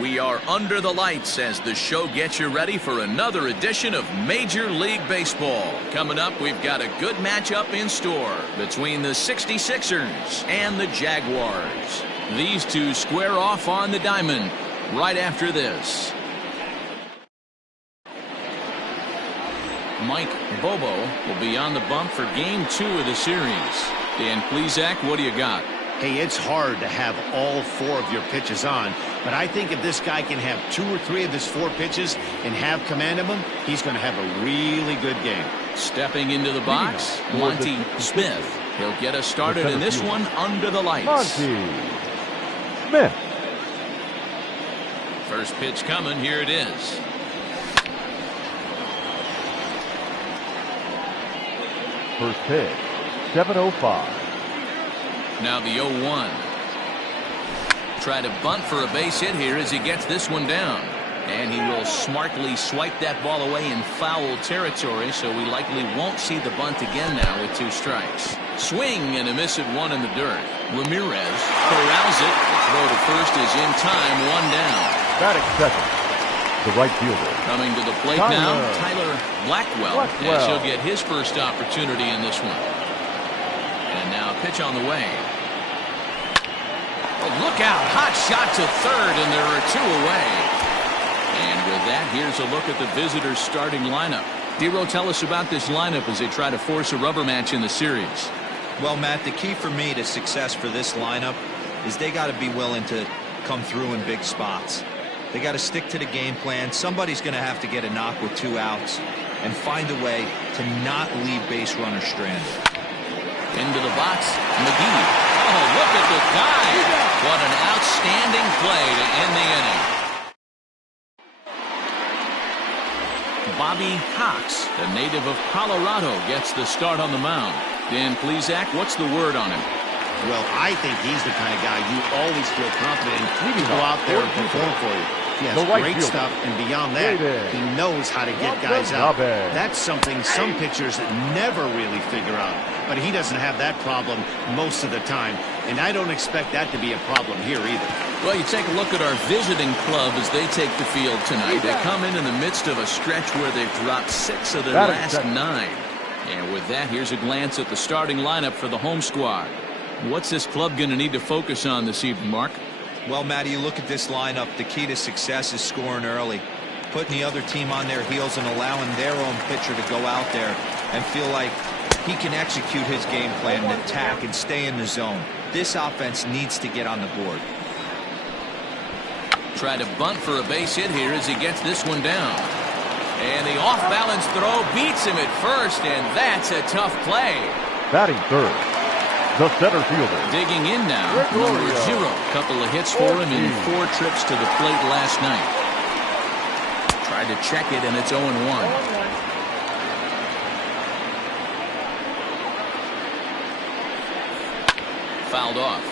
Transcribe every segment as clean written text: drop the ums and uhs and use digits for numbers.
We are under the lights as the show gets you ready for another edition of Major League Baseball. Coming up, we've got a good matchup in store between the 66ers and the Jaguars. These two square off on the diamond right after this. Mike Bobo will be on the bump for Game 2 of the series. Dan Plesac, what do you got? Hey, it's hard to have all 4 of your pitches on, but I think if this guy can have 2 or 3 of his 4 pitches and have command of them, he's going to have a really good game. Stepping into the box, Monty Smith. He'll get us started in this one under the lights. Monty Smith. First pitch coming. Here it is. First pitch, 7:05. Now the 0-1. Try to bunt for a base hit here as he gets this one down. And he will smartly swipe that ball away in foul territory, so we likely won't see the bunt again now with 2 strikes. Swing and a miss at 1 in the dirt. Ramirez corrals it. The throw to first is in time, 1 down. Batting second, the right fielder. Coming to the plate now, Tyler Blackwell. As he'll get his first opportunity in this one. And now a pitch on the way. Oh, look out. Hot shot to third, and there are 2 away. And with that, here's a look at the visitors' starting lineup. Dero, tell us about this lineup as they try to force a rubber match in the series. Well, Matt, the key for me to success for this lineup is they got to be willing to come through in big spots. They got to stick to the game plan. Somebody's going to have to get a knock with 2 outs and find a way to not leave base runners stranded. Into the box, McGee. Oh, look at the dive. What an outstanding play to end the inning. Bobby Cox, the native of Colorado, gets the start on the mound. Dan Plesac, what's the word on him? Well, I think he's the kind of guy you always feel confident in to go out there and perform for you. He has great stuff, and beyond that, he knows how to get guys out. That's something some pitchers never really figure out, but he doesn't have that problem most of the time, and I don't expect that to be a problem here either. Well, you take a look at our visiting club as they take the field tonight. They come in the midst of a stretch where they've dropped 6 of their last 9. And with that, here's a glance at the starting lineup for the home squad. What's this club going to need to focus on this evening, Mark? Well, Matty, you look at this lineup, the key to success is scoring early, putting the other team on their heels and allowing their own pitcher to go out there and feel like he can execute his game plan and attack and stay in the zone. This offense needs to get on the board. Try to bunt for a base hit here as he gets this one down. And the off-balance throw beats him at first, and that's a tough play. Batting third, the center fielder. Digging in now, number 0. Couple of hits for him in 4 trips to the plate last night. Tried to check it, and it's 0-1. Fouled off.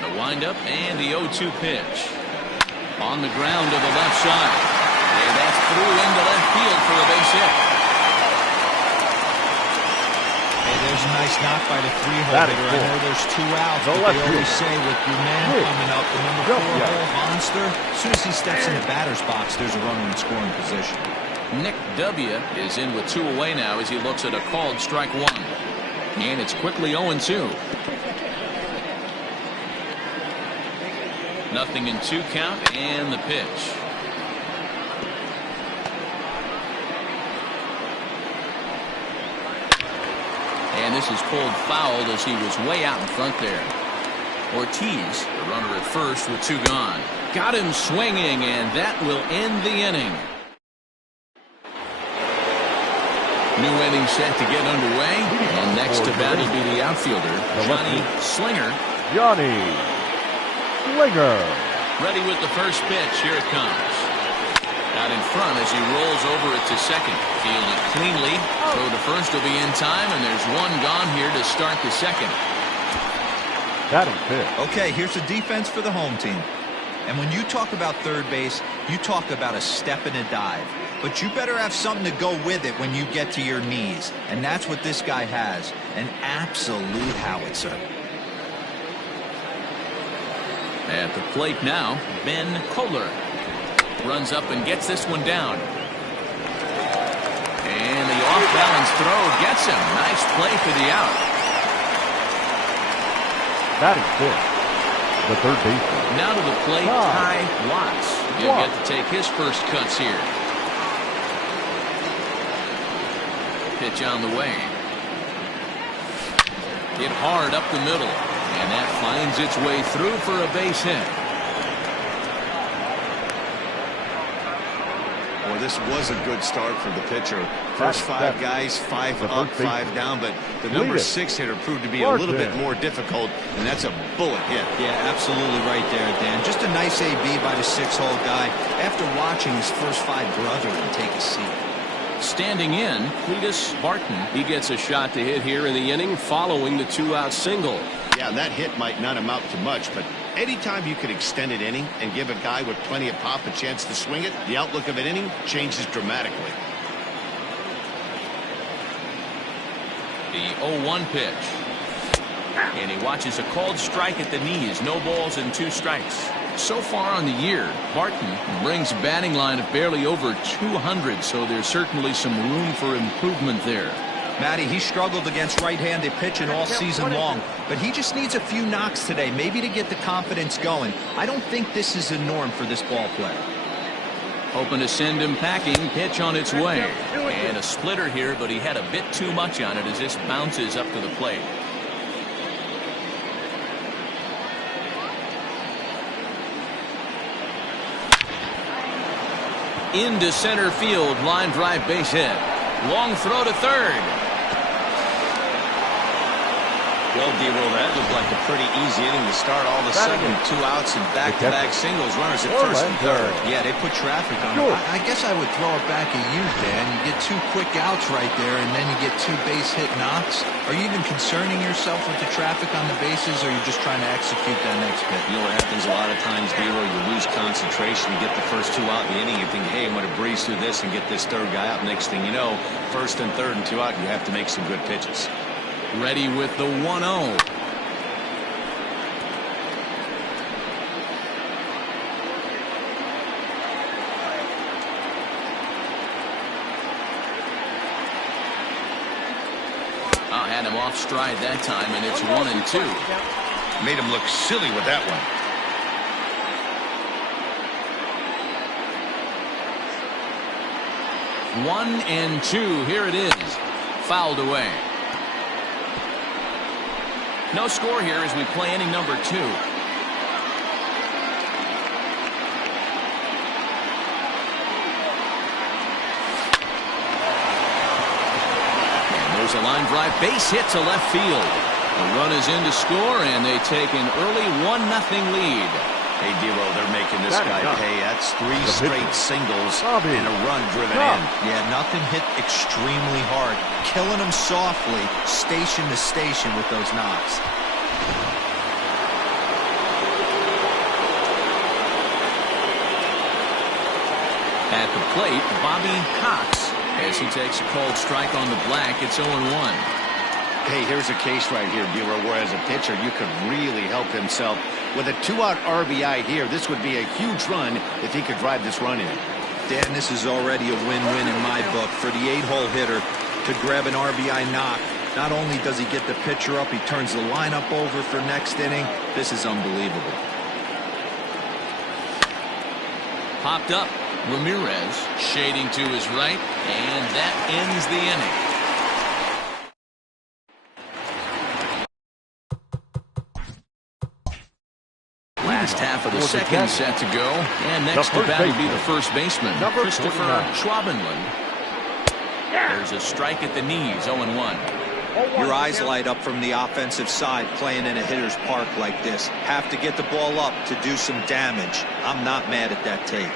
The windup and the 0-2 pitch. On the ground to the left side. And that's through into left field for a base hit. Hey, there's a nice knock by the 3-hole hitter. I know there's 2 outs, but they always say with your man coming up, the number 4-hole monster, as soon as he steps in the batter's box, there's a runner in scoring position. Nick W. is in with 2 away now as he looks at a called strike 1. And it's quickly 0-2. Nothing in 2 count and the pitch. And this is pulled foul as he was way out in front there. Ortiz, the runner at first with 2 gone. Got him swinging, and that will end the inning. New inning set to get underway. And next to bat will be the outfielder, Johnny Slinger. Johnny Slinger. Ready with the first pitch. Here it comes. Out in front as he rolls over it to second. Fielded cleanly. Throw to first will be in time, and there's 1 gone here to start the second. Batting fifth. Okay, here's the defense for the home team. And when you talk about third base, you talk about a step and a dive. But you better have something to go with it when you get to your knees. And that's what this guy has. An absolute howitzer. At the plate now, Ben Kohler runs up and gets this one down. And the off-balance throw gets him. Nice play for the out. Batting fifth, the third baseman. Now to the plate, Ty Watts. He'll get to take his first cuts here. Pitch on the way. Hit hard up the middle. And that finds its way through for a base hit. Well, this was a good start for the pitcher. First five guys, five up, five down, but the number 6 hitter proved to be a little bit more difficult, and that's a bullet hit. Yeah, absolutely right there, Dan. Just a nice AB by the 6-hole guy after watching his first 5 brethren take a seat. Standing in, Cletus Barton. He gets a shot to hit here in the inning following the 2-out single. Yeah, that hit might not amount to much, but anytime you can extend an inning and give a guy with plenty of pop a chance to swing it, the outlook of an inning changes dramatically. The 0-1 pitch. And he watches a called strike at the knees. No balls and 2 strikes. So far on the year, Barton brings a batting line of barely over 200, so there's certainly some room for improvement there. Matty, he struggled against right-handed pitching all season long, but he just needs a few knocks today, maybe to get the confidence going. I don't think this is the norm for this ball player. Hoping to send him packing. Pitch on its way. And a splitter here, but he had a bit too much on it as this bounces up to the plate. Into center field, line drive base hit. Long throw to third. Well, D-Roll, that looked like a pretty easy inning to start. All of a sudden, 2 outs and back-to-back singles. Runners at first and third. Yeah, they put traffic on it. I guess I would throw it back at you, Dan. You get 2 quick outs right there, and then you get 2 base hit knocks. Are you even concerning yourself with the traffic on the bases, or are you just trying to execute that next pitch? You know what happens a lot of times, D-Roll? You lose concentration. You get the first 2 out in the inning. You think, hey, I'm going to breeze through this and get this third guy out. Next thing you know, first and third and 2 out, you have to make some good pitches. Ready with the 1-0. Had him off stride that time, and it's 1-2. Made him look silly with that one. 1-2. Here it is. Fouled away. No score here as we play inning number 2. There's a line drive base hit to left field. The run is in to score, and they take an early 1-0 lead. Hey, D-Roll, they're making this guy pay. That's 3 straight singles and a run driven in. Yeah, nothing hit extremely hard. Killing him softly, station to station with those knocks. At the plate, Bobby Cox. As he takes a cold strike on the black, it's 0-1. Hey, here's a case right here, Bureau, where as a pitcher, you could really help himself. With a 2-out RBI here, this would be a huge run if he could drive this run in. Dan, this is already a win-win in my book for the 8-hole hitter to grab an RBI knock. Not only does he get the pitcher up, he turns the lineup over for next inning. This is unbelievable. Popped up. Ramirez shading to his right, and that ends the inning. Last half of the second set to go, and next to bat will be the first baseman, Christopher Schwabenland. There's a strike at the knees, 0-1. Your eyes light up from the offensive side playing in a hitter's park like this. Have to get the ball up to do some damage. I'm not mad at that take.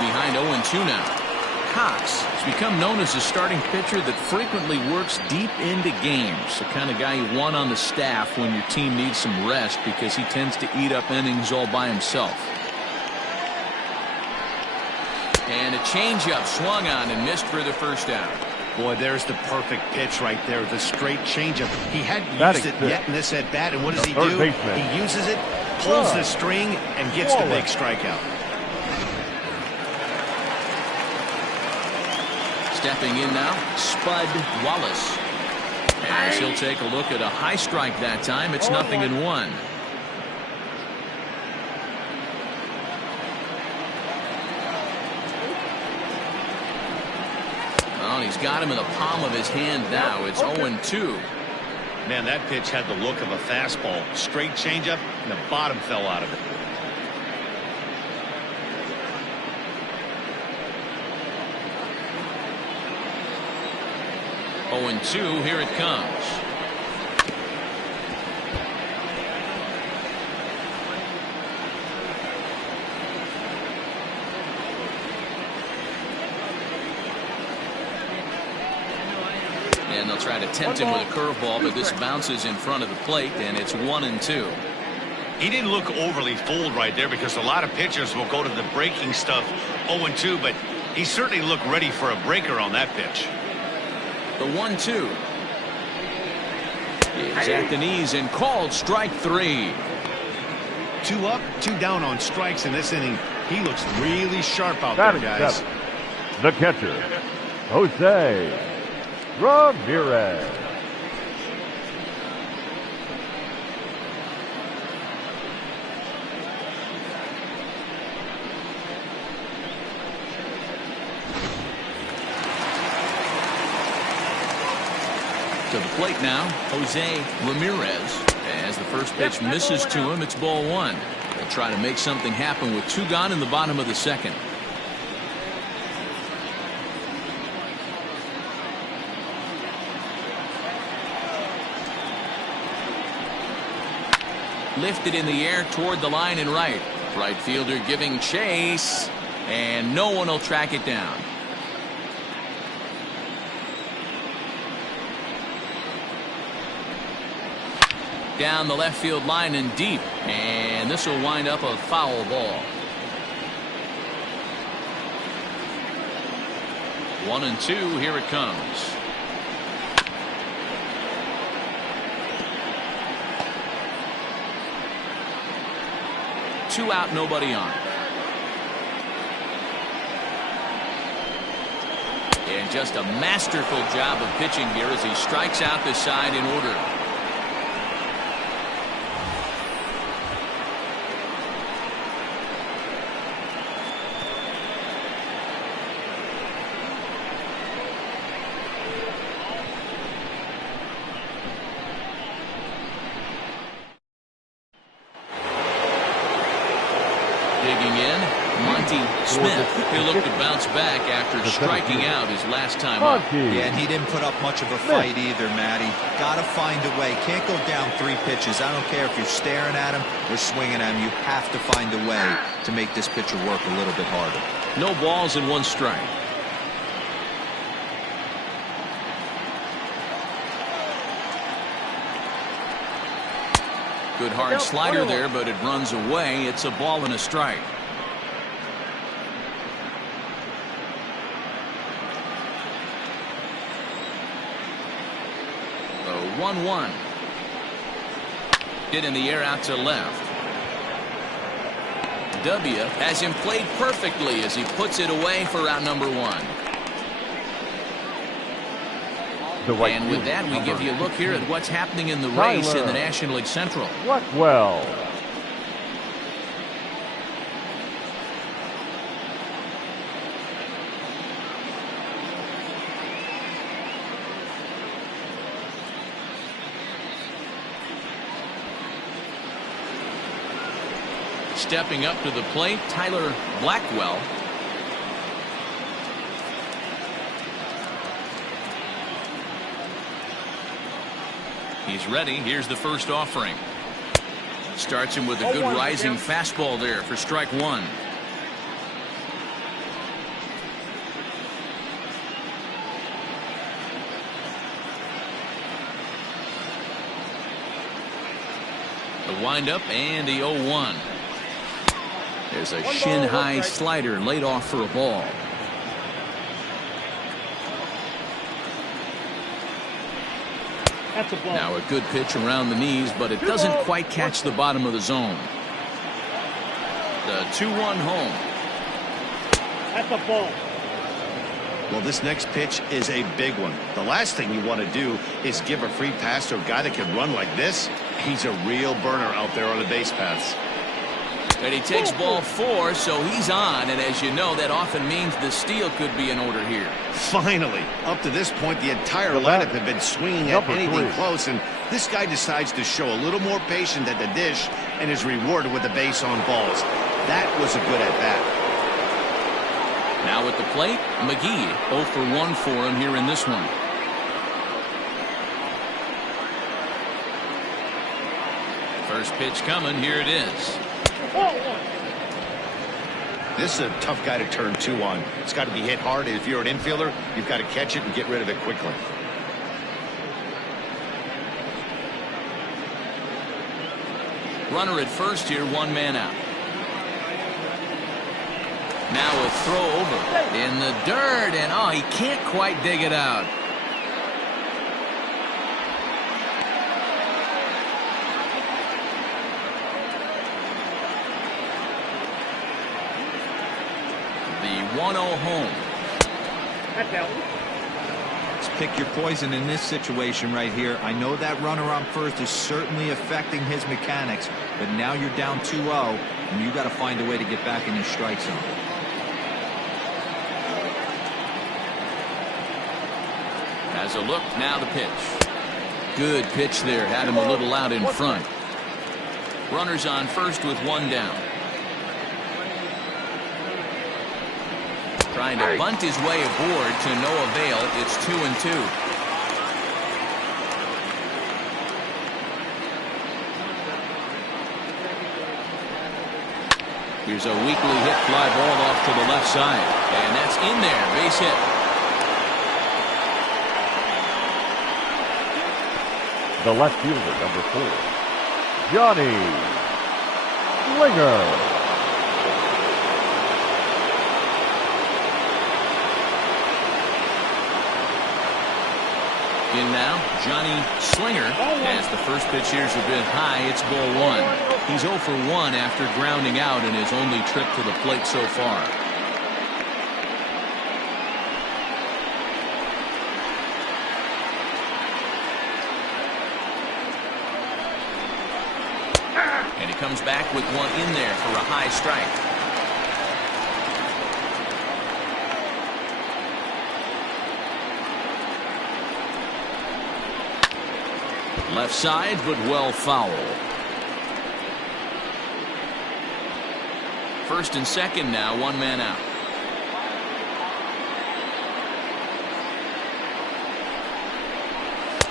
Behind 0-2 now. Cox has become known as a starting pitcher that frequently works deep into games. The kind of guy you want on the staff when your team needs some rest because he tends to eat up innings all by himself. And changeup swung on and missed for the first out. Boy, there's the perfect pitch right there. The straight changeup. He hadn't used it yet in this at bat, and what does he do? He uses it, pulls the string, and gets the big strikeout. Stepping in now, Spud Wallace. As he'll take a look at a high strike that time. It's 0-1. Well, he's got him in the palm of his hand now. It's 0-2. Man, that pitch had the look of a fastball. Straight changeup, and the bottom fell out of it. 0-2, here it comes. And they'll try to tempt him with a curveball, but this bounces in front of the plate, and it's 1-2. He didn't look overly fooled right there because a lot of pitchers will go to the breaking stuff 0-2, but he certainly looked ready for a breaker on that pitch. The 1-2 is at the knees and called strike 3. 2 up, 2 down on strikes in this inning. He looks really sharp out there, guys. The catcher, Jose Ramirez. To the plate now, Jose Ramirez. As the first pitch misses to him, it's ball 1. They'll try to make something happen with 2 gone in the bottom of the second. Lifted in the air toward the line and right. Right fielder giving chase, and no one will track it down. Down the left field line and deep, and this will wind up a foul ball. 1-2, here it comes. Two out, nobody on. And just a masterful job of pitching here as he strikes out the side in order. He'll look to bounce back after striking out his last time up. Yeah, and he didn't put up much of a fight either, Matty. Got to find a way. Can't go down 3 pitches. I don't care if you're staring at him or swinging at him. You have to find a way to make this pitcher work a little bit harder. No balls and 1 strike. Good hard slider there, but it runs away. It's a ball and a strike. 1-1. Hit in the air out to left. W has him played perfectly as he puts it away for out number 1. And with that, we give you a look here at what's happening in the race in the National League Central. Well. Stepping up to the plate, Tyler Blackwell. He's ready. Here's the first offering. Starts him with a good rising fastball there for strike 1. The windup and the 0-1. There's a shin-high slider laid off for a ball. Now a good pitch around the knees, but it doesn't quite catch the bottom of the zone. The 2-1 home. That's a ball. Well, this next pitch is a big one. The last thing you want to do is give a free pass to a guy that can run like this. He's a real burner out there on the base paths. And he takes ball 4, so he's on, and as you know, that often means the steal could be in order here. Finally, up to this point, the entire lineup had been swinging at anything close, and this guy decides to show a little more patience at the dish and is rewarded with a base on balls. That was a good at-bat. Now at the plate, McGee 0 for 1 for him here in this one. First pitch coming, here it is. This is a tough guy to turn 2 on. It's got to be hit hard, and if you're an infielder, you've got to catch it and get rid of it quickly. Runner at first here, 1 man out. Now a throw over in the dirt, and oh, he can't quite dig it out. The 1-0 home. Let's pick your poison in this situation right here. I know that runner on first is certainly affecting his mechanics, but now you're down 2-0, and you got to find a way to get back in your strike zone. Has a look, now the pitch. Good pitch there, had him a little out in front. Runners on first with 1 down. Trying to bunt his way aboard to no avail. It's 2-2. Here's a weakly hit fly ball off to the left side, and that's in there, base hit. The left fielder, number 4, Johnny Slinger. In now, Johnny Slinger, as the first pitch here's a bit high. It's ball 1. He's 0 for 1 after grounding out in his only trip to the plate so far. And he comes back with 1 in there for a high strike. Left side, but well foul. First and second now, 1 man out.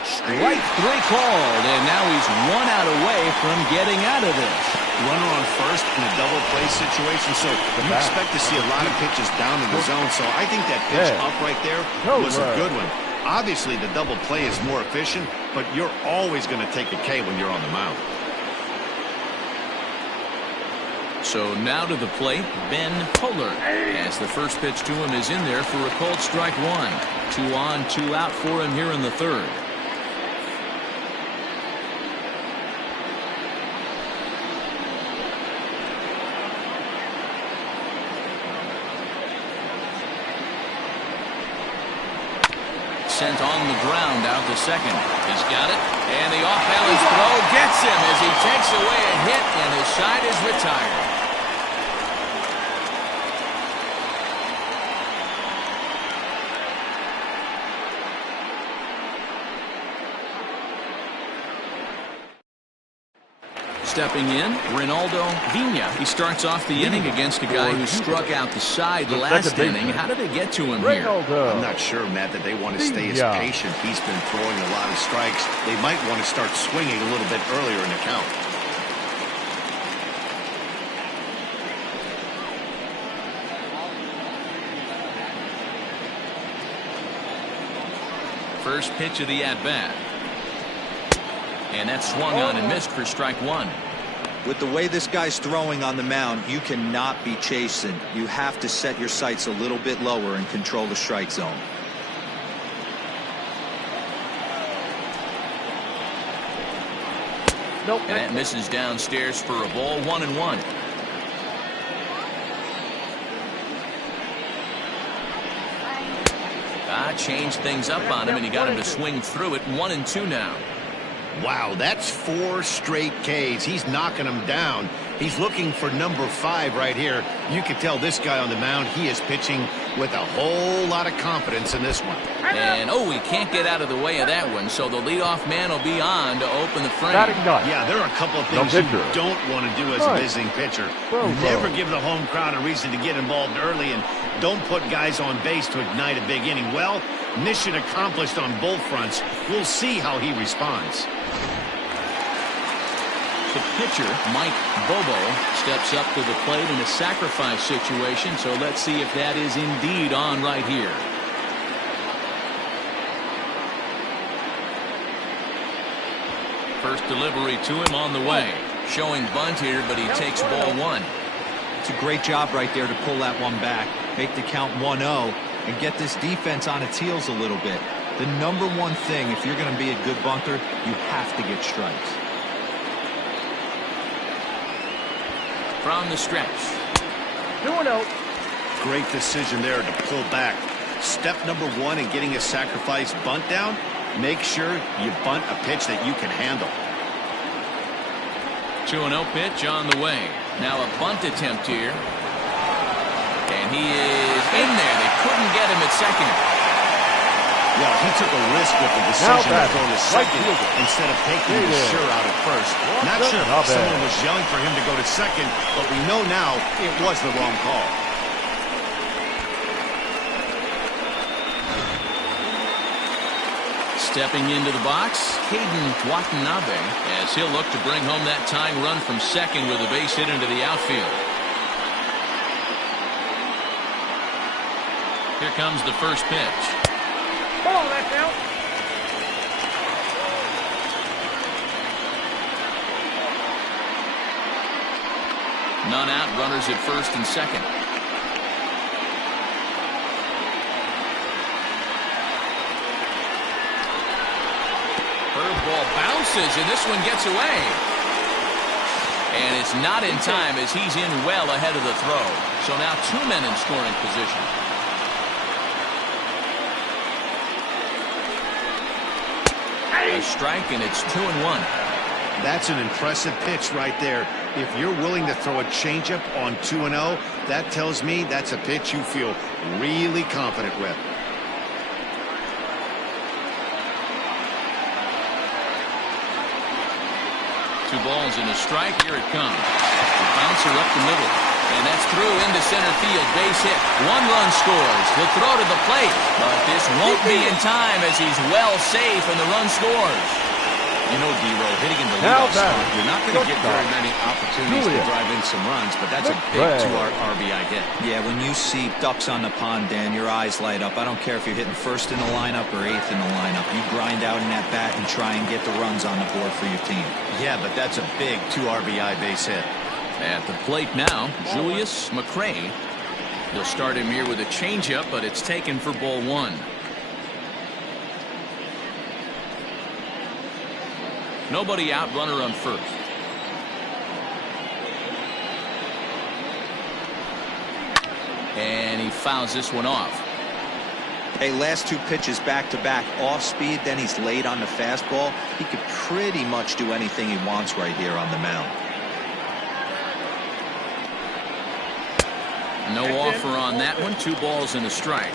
Strike 3 called, and now he's 1 out away from getting out of this. Runner on first in a double play situation, so you expect to see a lot of pitches down in the zone, so I think that pitch up right there was a good one. Obviously, the double play is more efficient, but you're always going to take a K when you're on the mound. So now to the plate, Ben Puller, as the first pitch to him is in there for a called strike 1. 2 on, 2 out for him here in the third. Sent on the ground out to second. He's got it, and the off-balance throw gets him as he takes away a hit, and his side is retired. Stepping in, Ronaldo Vina. He starts off the inning against a guy who struck out the side last inning. How did they get to him here? I'm not sure, Matt, that they want to stay as patient. He's been throwing a lot of strikes. They might want to start swinging a little bit earlier in the count. First pitch of the at-bat. And that's swung on and missed for strike 1. With the way this guy's throwing on the mound, you cannot be chasing. You have to set your sights a little bit lower and control the strike zone. And that misses downstairs for a ball, 1-1. Changed things up on him, and he got him to swing through it. 1-2 now. Wow, that's 4 straight Ks. He's knocking them down. He's looking for number 5 right here. You can tell this guy on the mound, he is pitching with a whole lot of confidence in this one. And, he can't get out of the way of that one, so the leadoff man will be on to open the frame. Yeah, there are a couple of things you don't want to do as a visiting pitcher. Never give the home crowd a reason to get involved early, and don't put guys on base to ignite a big inning. Well, mission accomplished on both fronts. We'll see how he responds. The pitcher, Mike Bobo, steps up to the plate in a sacrifice situation, so let's see if that is indeed on right here. First delivery to him on the way. Showing bunt here, but he takes ball 1. It's a great job right there to pull that one back. Make the count 1-0 and get this defense on its heels a little bit. The number one thing, if you're going to be a good bunter, you have to get strikes. From the stretch. 2-0. Great decision there to pull back. Step number 1 in getting a sacrifice bunt down, make sure you bunt a pitch that you can handle. 2-0 pitch on the way. Now a bunt attempt here. And he is in there. They couldn't get him at second. Well, he took a risk with the decision to go to second instead of taking the sure out at first. Not sure if someone was yelling for him to go to second, but we know now it was the wrong call. Stepping into the box, Caden Watanabe, as he'll look to bring home that tying run from second with a base hit into the outfield. Here comes the first pitch. Ball, that's out. None out, runners at first and second. Curveball bounces, and this one gets away. And it's not in time as he's in well ahead of the throw. So now 2 men in scoring position. A strike, and it's 2-1. That's an impressive pitch right there. If you're willing to throw a changeup on 2-0, that tells me that's a pitch you feel really confident with. Two balls and a strike. Here it comes. The bouncer up the middle. And that's through into center field. Base hit. 1 run scores. The throw to the plate. But this won't be in time as he's well safe and the run scores. You know, D-Row, hitting in the leadoff spot, you're not going to get very many opportunities to drive in some runs, but that's a big 2 RBI hit. Yeah, when you see ducks on the pond, Dan, your eyes light up. I don't care if you're hitting first in the lineup or 8th in the lineup. You grind out in that bat and try and get the runs on the board for your team. Yeah, but that's a big 2 RBI base hit. At the plate now, Julius McCray. They'll start him here with a changeup, but it's taken for ball 1. Nobody out, runner on first. And he fouls this one off. Hey, last 2 pitches back-to-back off speed, then he's late on the fastball. He could pretty much do anything he wants right here on the mound. No offer on that one. 2 balls and a strike.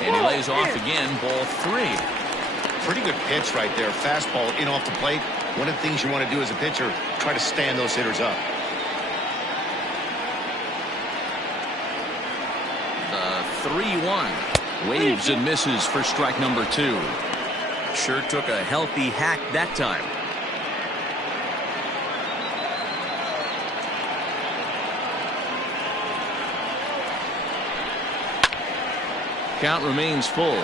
And he lays off again, ball 3. Pretty good pitch right there. Fastball in off the plate. One of the things you want to do as a pitcher, try to stand those hitters up. The 3-1. Waves and misses for strike number 2. Sure took a healthy hack that time. Count remains full.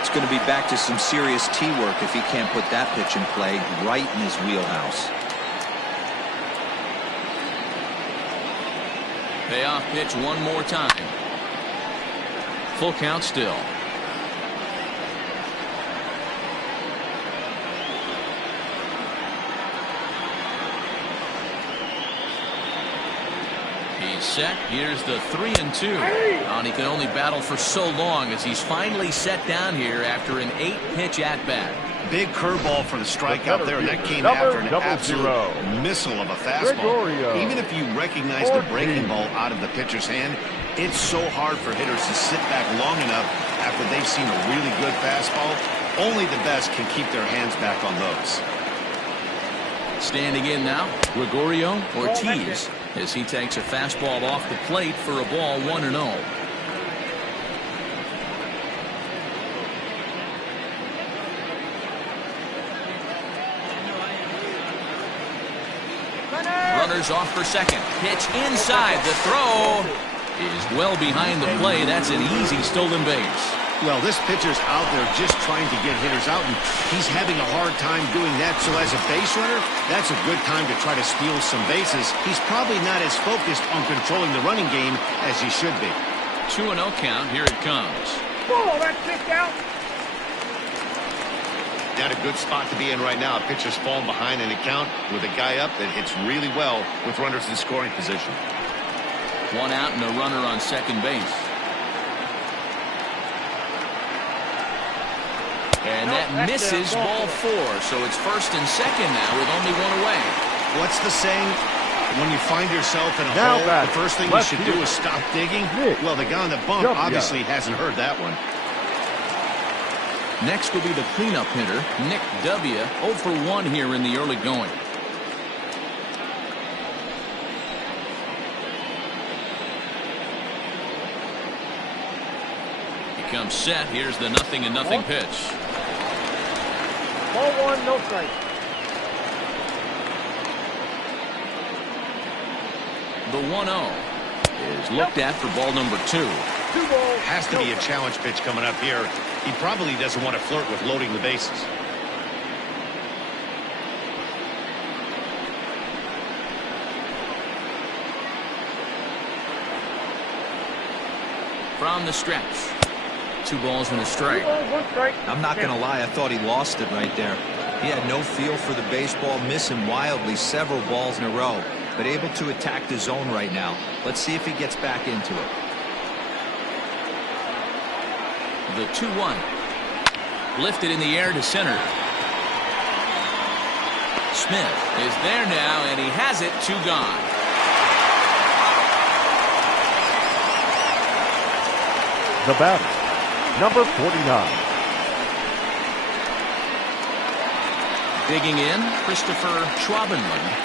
It's going to be back to some serious tee work if he can't put that pitch in play right in his wheelhouse. Payoff pitch one more time. Full count still. He's set. Here's the 3-2. And he can only battle for so long as he's finally set down here after an 8-pitch at-bat. Big curveball for the strikeout there, and that came after an absolute missile of a fastball. Even if you recognize the breaking ball out of the pitcher's hand, it's so hard for hitters to sit back long enough after they've seen a really good fastball. Only the best can keep their hands back on those. Standing in now, Gregorio Ortiz, as he takes a fastball off the plate for a ball 1-0. Runners off for second. Pitch inside. The throw is well behind the play. That's an easy stolen base. Well, this pitcher's out there just trying to get hitters out, and he's having a hard time doing that. So as a base runner, that's a good time to try to steal some bases. He's probably not as focused on controlling the running game as he should be. 2-0 count. Here it comes. Ball, that's kicked out. Not a good spot to be in right now. A pitcher's falling behind in a count with a guy up that hits really well with runners in scoring position. One out and a runner on second base. And that misses ball 4. So it's first and second now with only one away. What's the saying? When you find yourself in a hole, the first thing you should do is stop digging. Well, the guy on the bump obviously hasn't heard that one. Next will be the cleanup hitter, Nick W. 0 for 1 here in the early going. He comes set. Here's the 0-0 pitch. Ball 1, no strike. The 1-0 is looked at for ball number 2. Has to be a challenge pitch coming up here. He probably doesn't want to flirt with loading the bases. From the stretch. 2 balls and a strike. 2 balls, 1 strike. I'm not going to lie, I thought he lost it right there. He had no feel for the baseball, missing wildly several balls in a row, but able to attack the zone right now. Let's see if he gets back into it. The 2-1. Lifted in the air to center. Smith is there now, and he has it. 2 gone. The batter, number 49. Digging in, Christopher Schwabenland.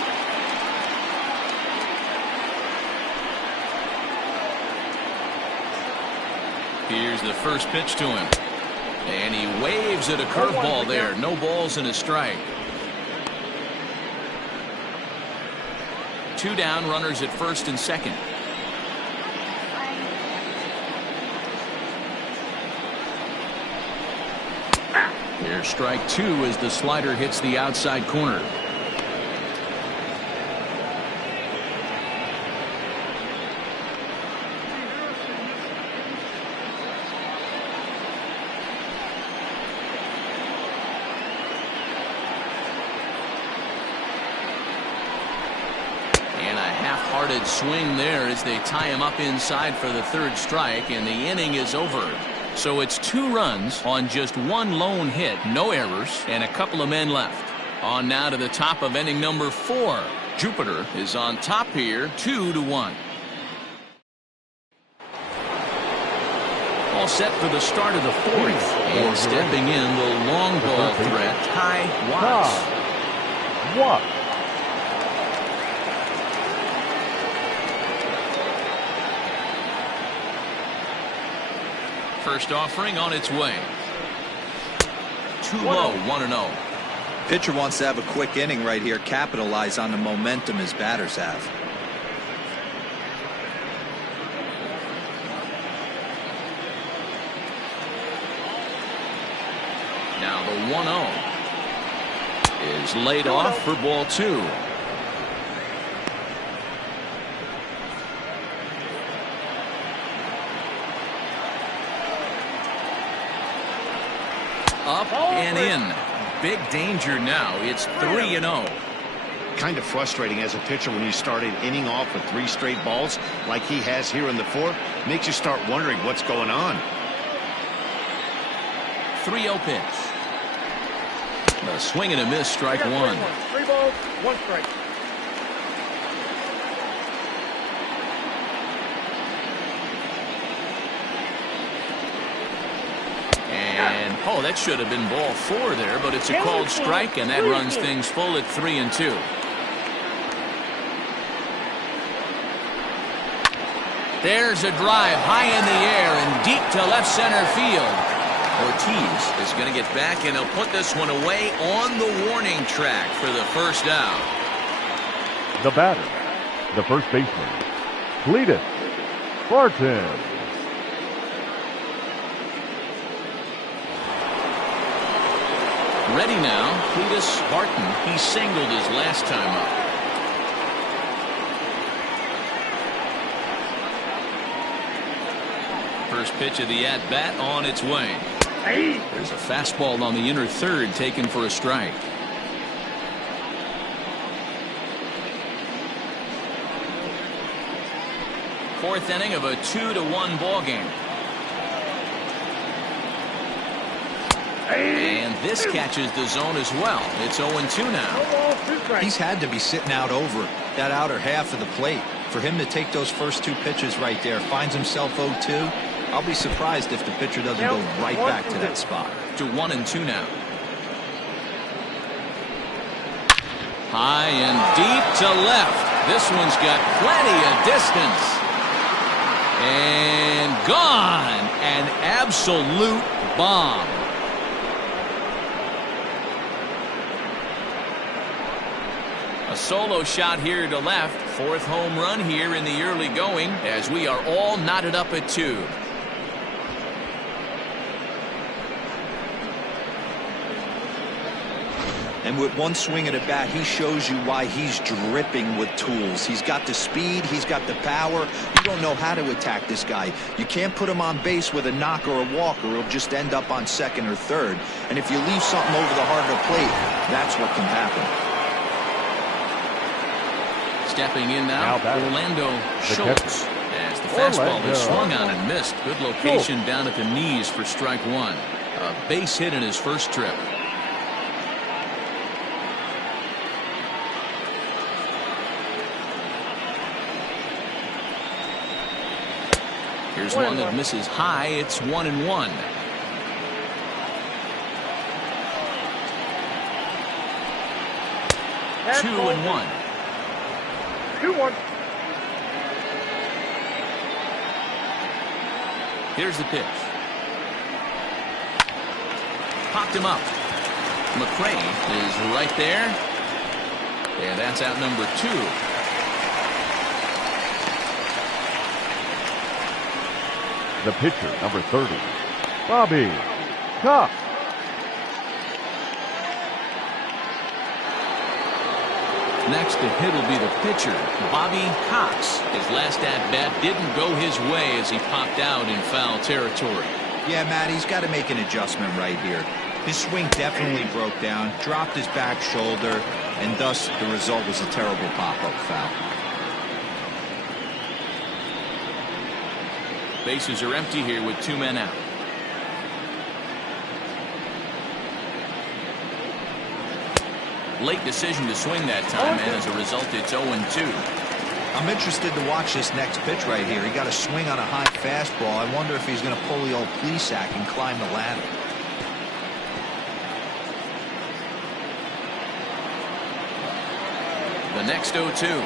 Here's the first pitch to him. And he waves at a curveball there. No balls and a strike. 2 down, runners at first and second. Here's strike 2 as the slider hits the outside corner. And a half-hearted swing there as they tie him up inside for the 3rd strike, and the inning is over. So it's 2 runs on just 1 lone hit, no errors, and a couple of men left. On now to the top of inning number 4. Jupiter is on top here, 2-1. All set for the start of the 4th. And stepping in, the long ball threat, Ty Watts. Watts. First offering on its way. Too low, 1-0. Pitcher wants to have a quick inning right here, capitalize on the momentum his batters have. 1-0. Is laid off for ball 2. Up and in. Big danger now. It's 3-0. Kind of frustrating as a pitcher when you start an inning off with 3 straight balls like he has here in the 4th. Makes you start wondering what's going on. 3-0 pitch. A swing and a miss, strike 1. 3 balls, 1 strike. And oh, that should have been ball 4 there, but it's a called strike, and that runs things full at 3-2. There's a drive high in the air and deep to left center field. Ortiz is going to get back, and he'll put this one away on the warning track for the first out. The batter, the first baseman, Cletus Barton. Ready now, Cletus Barton. He singled his last time up. First pitch of the at-bat on its way. There's a fastball on the inner third taken for a strike. Fourth inning of a 2-1 ball game. And this catches the zone as well. It's 0-2 now. He's had to be sitting out over that outer half of the plate. For him to take those first 2 pitches right there, finds himself 0-2. I'll be surprised if the pitcher doesn't go right back to that spot. To 1-2 now. High and deep to left. This one's got plenty of distance. And gone. An absolute bomb. A solo shot here to left. 4th home run here in the early going as we are all knotted up at 2. And with one swing at a bat, he shows you why he's dripping with tools. He's got the speed. He's got the power. You don't know how to attack this guy. You can't put him on base with a knock or a walk, or he'll just end up on second or third. And if you leave something over the heart of the plate, that's what can happen. Stepping in now Orlando Schultz. As the fastball is swung on and missed. Good location down at the knees for strike 1. A base hit in his first trip. Here's one that misses high. It's 1-1. That's 2-1. 2-1. Here's the pitch. Popped him up. McCray is right there. And that's out number 2. The pitcher, number 30, Bobby Cox. Next to hit will be the pitcher, Bobby Cox. His last at-bat didn't go his way as he popped out in foul territory. Yeah, Matt, he's got to make an adjustment right here. His swing definitely broke down, dropped his back shoulder, and thus the result was a terrible pop-up foul. Bases are empty here with 2 men out. Late decision to swing that time, and as a result, it's 0-2. I'm interested to watch this next pitch right here. He got a swing on a high fastball. I wonder if he's going to pull the old Plesac and climb the ladder. The next 0-2.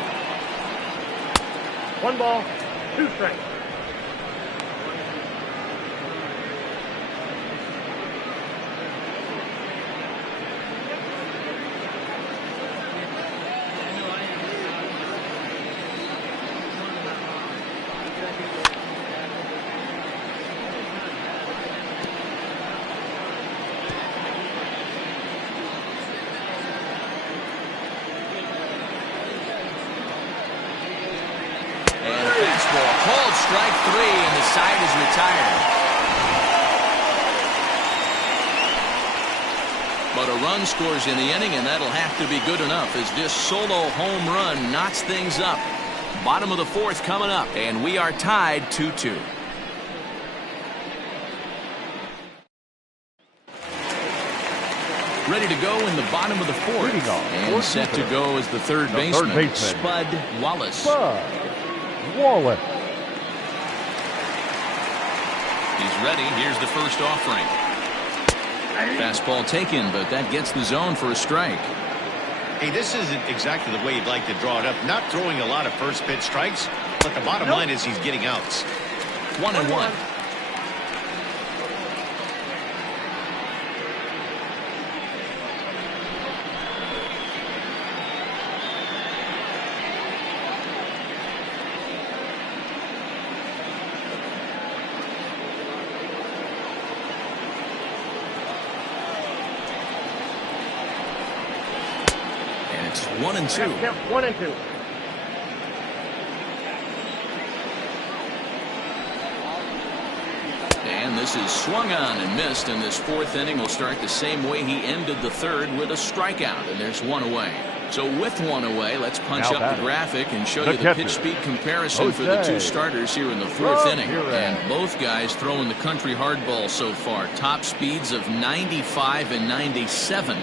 1 ball, 2 strikes. strike three, and the side is retired. But a run scores in the inning, and that'll have to be good enough as this solo home run knocks things up. Bottom of the fourth coming up, and we are tied 2-2. Ready to go in the bottom of the fourth. And set to go as the third baseman, Spud Wallace. He's ready. Here's the first offering. Fastball taken, but that gets the zone for a strike. Hey, this isn't exactly the way you'd like to draw it up. Not throwing a lot of first pitch strikes, but the bottom line is he's getting outs. 1-1. It's 1-2. 1-2. And this is swung on and missed, and this fourth inning will start the same way he ended the third, with a strikeout, and there's one away. So with one away, let's punch up the graphic and show you the pitch speed comparison for the two starters here in the fourth inning. And both guys throwing the country hardball so far. Top speeds of 95 and 97.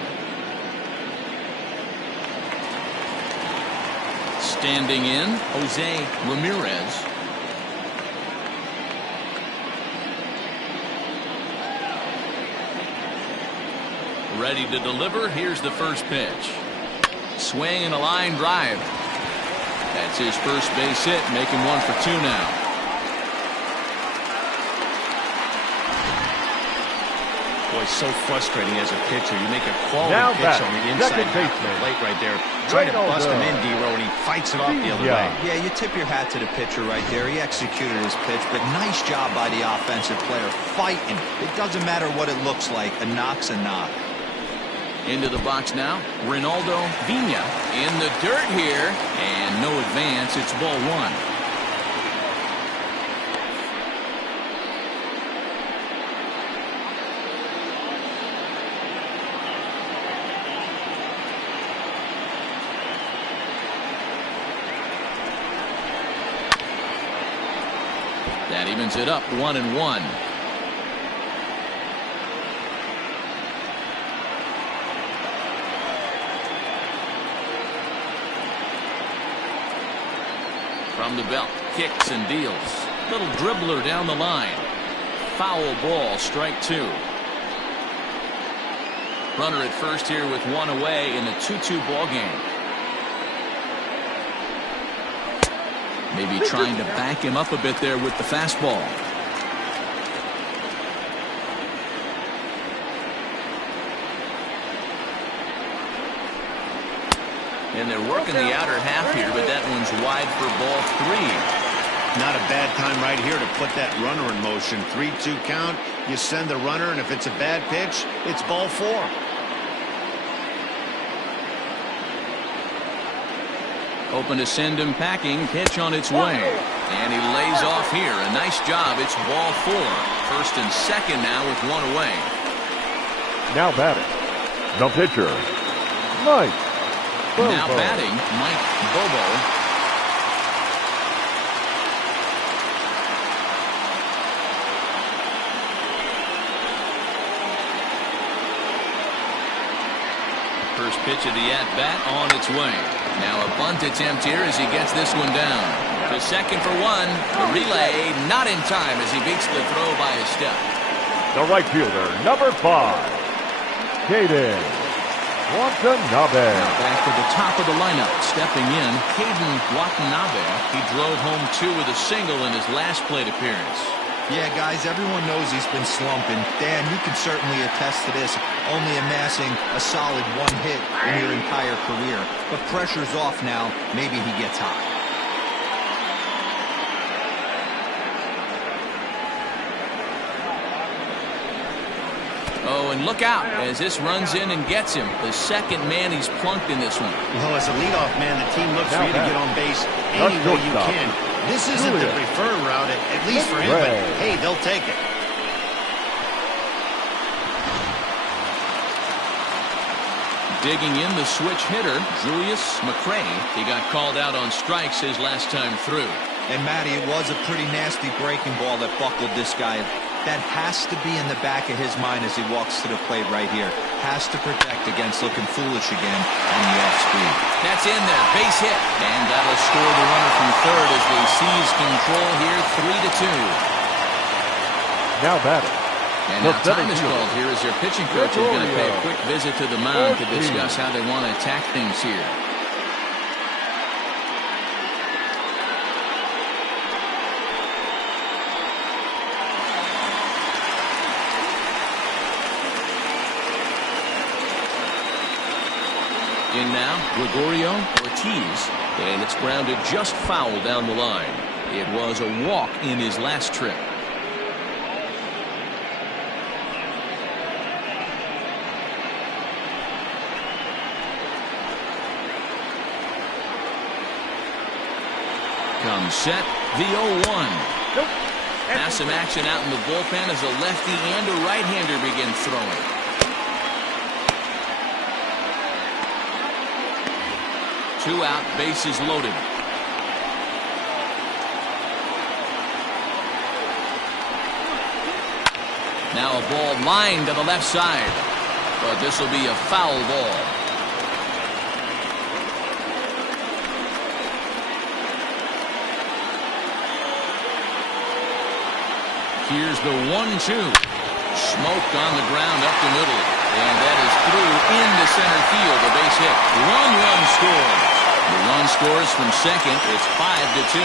Standing in, Jose Ramirez. Ready to deliver. Here's the first pitch. Swing and a line drive. That's his first base hit, making one for two now. Boy, so frustrating as a pitcher. You make a quality pitch on the inside plate right there. Try to bust him in, D-Row, and he fights it off the other way. Yeah, you tip your hat to the pitcher right there. He executed his pitch, but nice job by the offensive player fighting. It doesn't matter what it looks like. A knock's a knock. Into the box now, Ronaldo Vina in the dirt here, and no advance. It's ball one. That evens it up 1-1. From the belt, kicks and deals. Little dribbler down the line. Foul ball, strike two. Runner at first here with one away in the 2-2 ball game. Maybe trying to back him up a bit there with the fastball. And they're working the outer half here, but that one's wide for ball three. Not a bad time right here to put that runner in motion. 3-2 count. You send the runner, and if it's a bad pitch, it's ball four. Open to send him packing. Pitch on its way. And he lays off here. A nice job. It's ball four. First and second now with one away. Now batting, the pitcher, Mike Bobo. Now batting, Mike Bobo. First pitch of the at-bat on its way. Now a bunt attempt here as he gets this one down. To second for one. The relay not in time as he beats the throw by a step. The right fielder, number 5, Caden Watanabe. Back to the top of the lineup. Stepping in, Caden Watanabe. He drove home two with a single in his last plate appearance. Yeah, guys, everyone knows he's been slumping. Dan, you can certainly attest to this, only amassing a solid one hit in your entire career. But pressure's off now. Maybe he gets hot. Oh, and look out as this runs in and gets him. The second man he's plunked in this one. Well, as a leadoff man, the team looks for you to get on base any way you can. This isn't the preferred route, at least for him, but hey, they'll take it. Digging in the switch hitter, Julius McCray. He got called out on strikes his last time through. And, Matty, it was a pretty nasty breaking ball that buckled this guy. That has to be in the back of his mind as he walks to the plate right here. Has to protect against looking foolish again on the off-speed. That's in there. Base hit. And that'll score the runner from third as they seize control here, 3-2. Now batting. And now time is called here as their pitching coach is going to pay a quick visit to the mound to discuss how they want to attack things here. In now, Gregorio Ortiz, and it's grounded just foul down the line. It was a walk in his last trip. Comes set, the 0-1. Nope. Now some action out in the bullpen as a lefty and a right-hander begin throwing. Two out, bases loaded. Now a ball lined to the left side, but this will be a foul ball. Here's the 1-2. Smoked on the ground up the middle. And that is through into center field. A base hit. One run scored. The run scores from second. It's 5-2.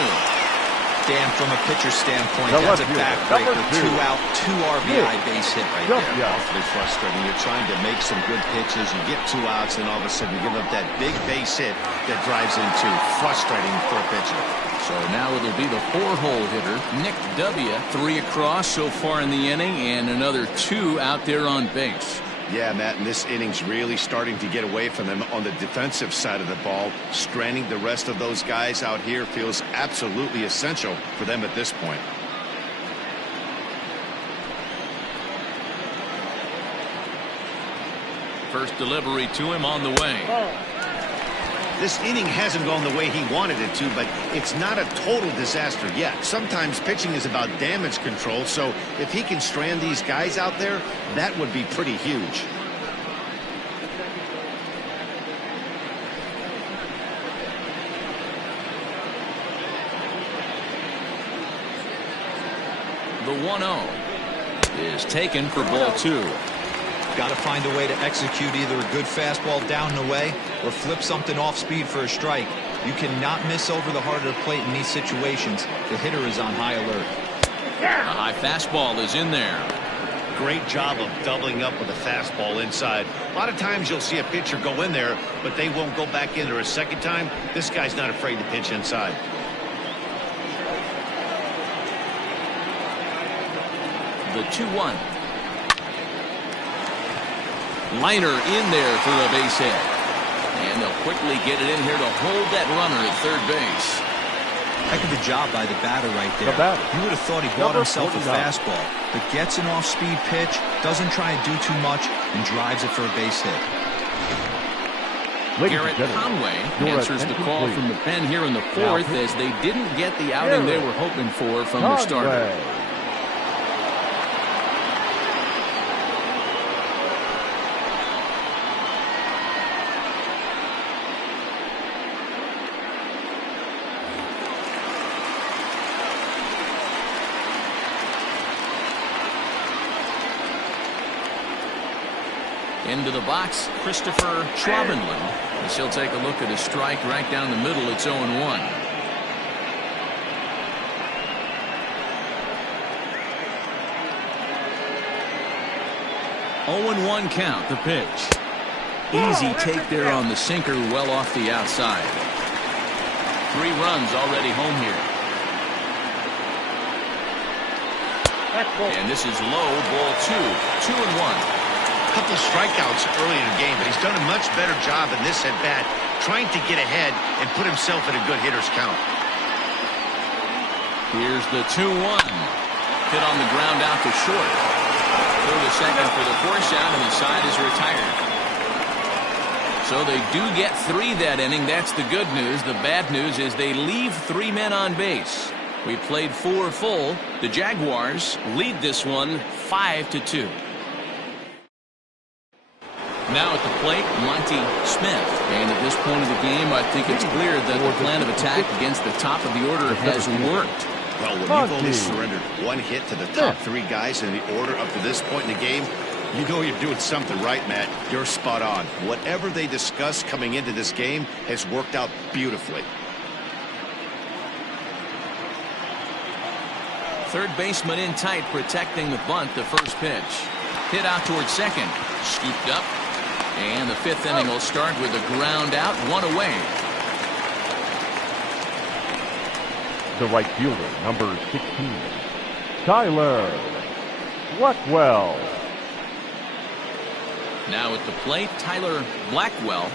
Dan, from a pitcher standpoint, that's a backbreaker. 2 out, 2 RBI base hit right there. Awfully frustrating. You're trying to make some good pitches. You get 2 outs, and all of a sudden you give up that big base hit that drives in 2. Frustrating for a pitcher. So now it'll be the 4-hole hitter, Nick W. 3 across so far in the inning, and another 2 out there on base. Yeah, Matt, and this inning's really starting to get away from them on the defensive side of the ball. Stranding the rest of those guys out here feels absolutely essential for them at this point. First delivery to him on the way. This inning hasn't gone the way he wanted it to, but it's not a total disaster yet. Sometimes pitching is about damage control, so if he can strand these guys out there, that would be pretty huge. The 1-0 is taken for ball 2. Got to find a way to execute either a good fastball down and away or flip something off speed for a strike. You cannot miss over the heart of the plate in these situations. The hitter is on high alert. A high fastball is in there. Great job of doubling up with a fastball inside. A lot of times you'll see a pitcher go in there, but they won't go back in there a second time. This guy's not afraid to pitch inside. The 2-1. Liner in there for a base hit. And they'll quickly get it in here to hold that runner at third base. Heck of a job by the batter right there. You would have thought he bought himself a fastball, but gets an off-speed pitch, doesn't try and do too much, and drives it for a base hit. Garrett Conway answers the call from the pen here in the 4th as they didn't get the outing they were hoping for from the starter. Into the box, Christopher Schwabenland. As he'll take a look at a strike right down the middle. It's 0-1. 0-1 count, the pitch. Easy take there on the sinker, well off the outside. 3 runs already home here. And this is low, ball 2. 2-1. Couple strikeouts early in the game, but he's done a much better job in this at bat, trying to get ahead and put himself in a good hitter's count. Here's the 2-1. Hit on the ground out to short. Throw to second for the force out, and the side is retired. So they do get 3 that inning. That's the good news. The bad news is they leave 3 men on base. We played 4 full. The Jaguars lead this one 5-2. Now at the plate, Monty Smith. And at this point of the game, I think it's clear that the plan of attack against the top of the order has worked. Well, when you've only surrendered 1 hit to the top 3 guys in the order up to this point in the game, you know you're doing something right, Matt. You're spot on. Whatever they discussed coming into this game has worked out beautifully. Third baseman in tight, protecting the bunt. The first pitch. Hit out towards second. Scooped up. And the 5th inning will start with a ground out, 1 away. The right fielder, number 16, Tyler Blackwell. Now at the plate, Tyler Blackwell.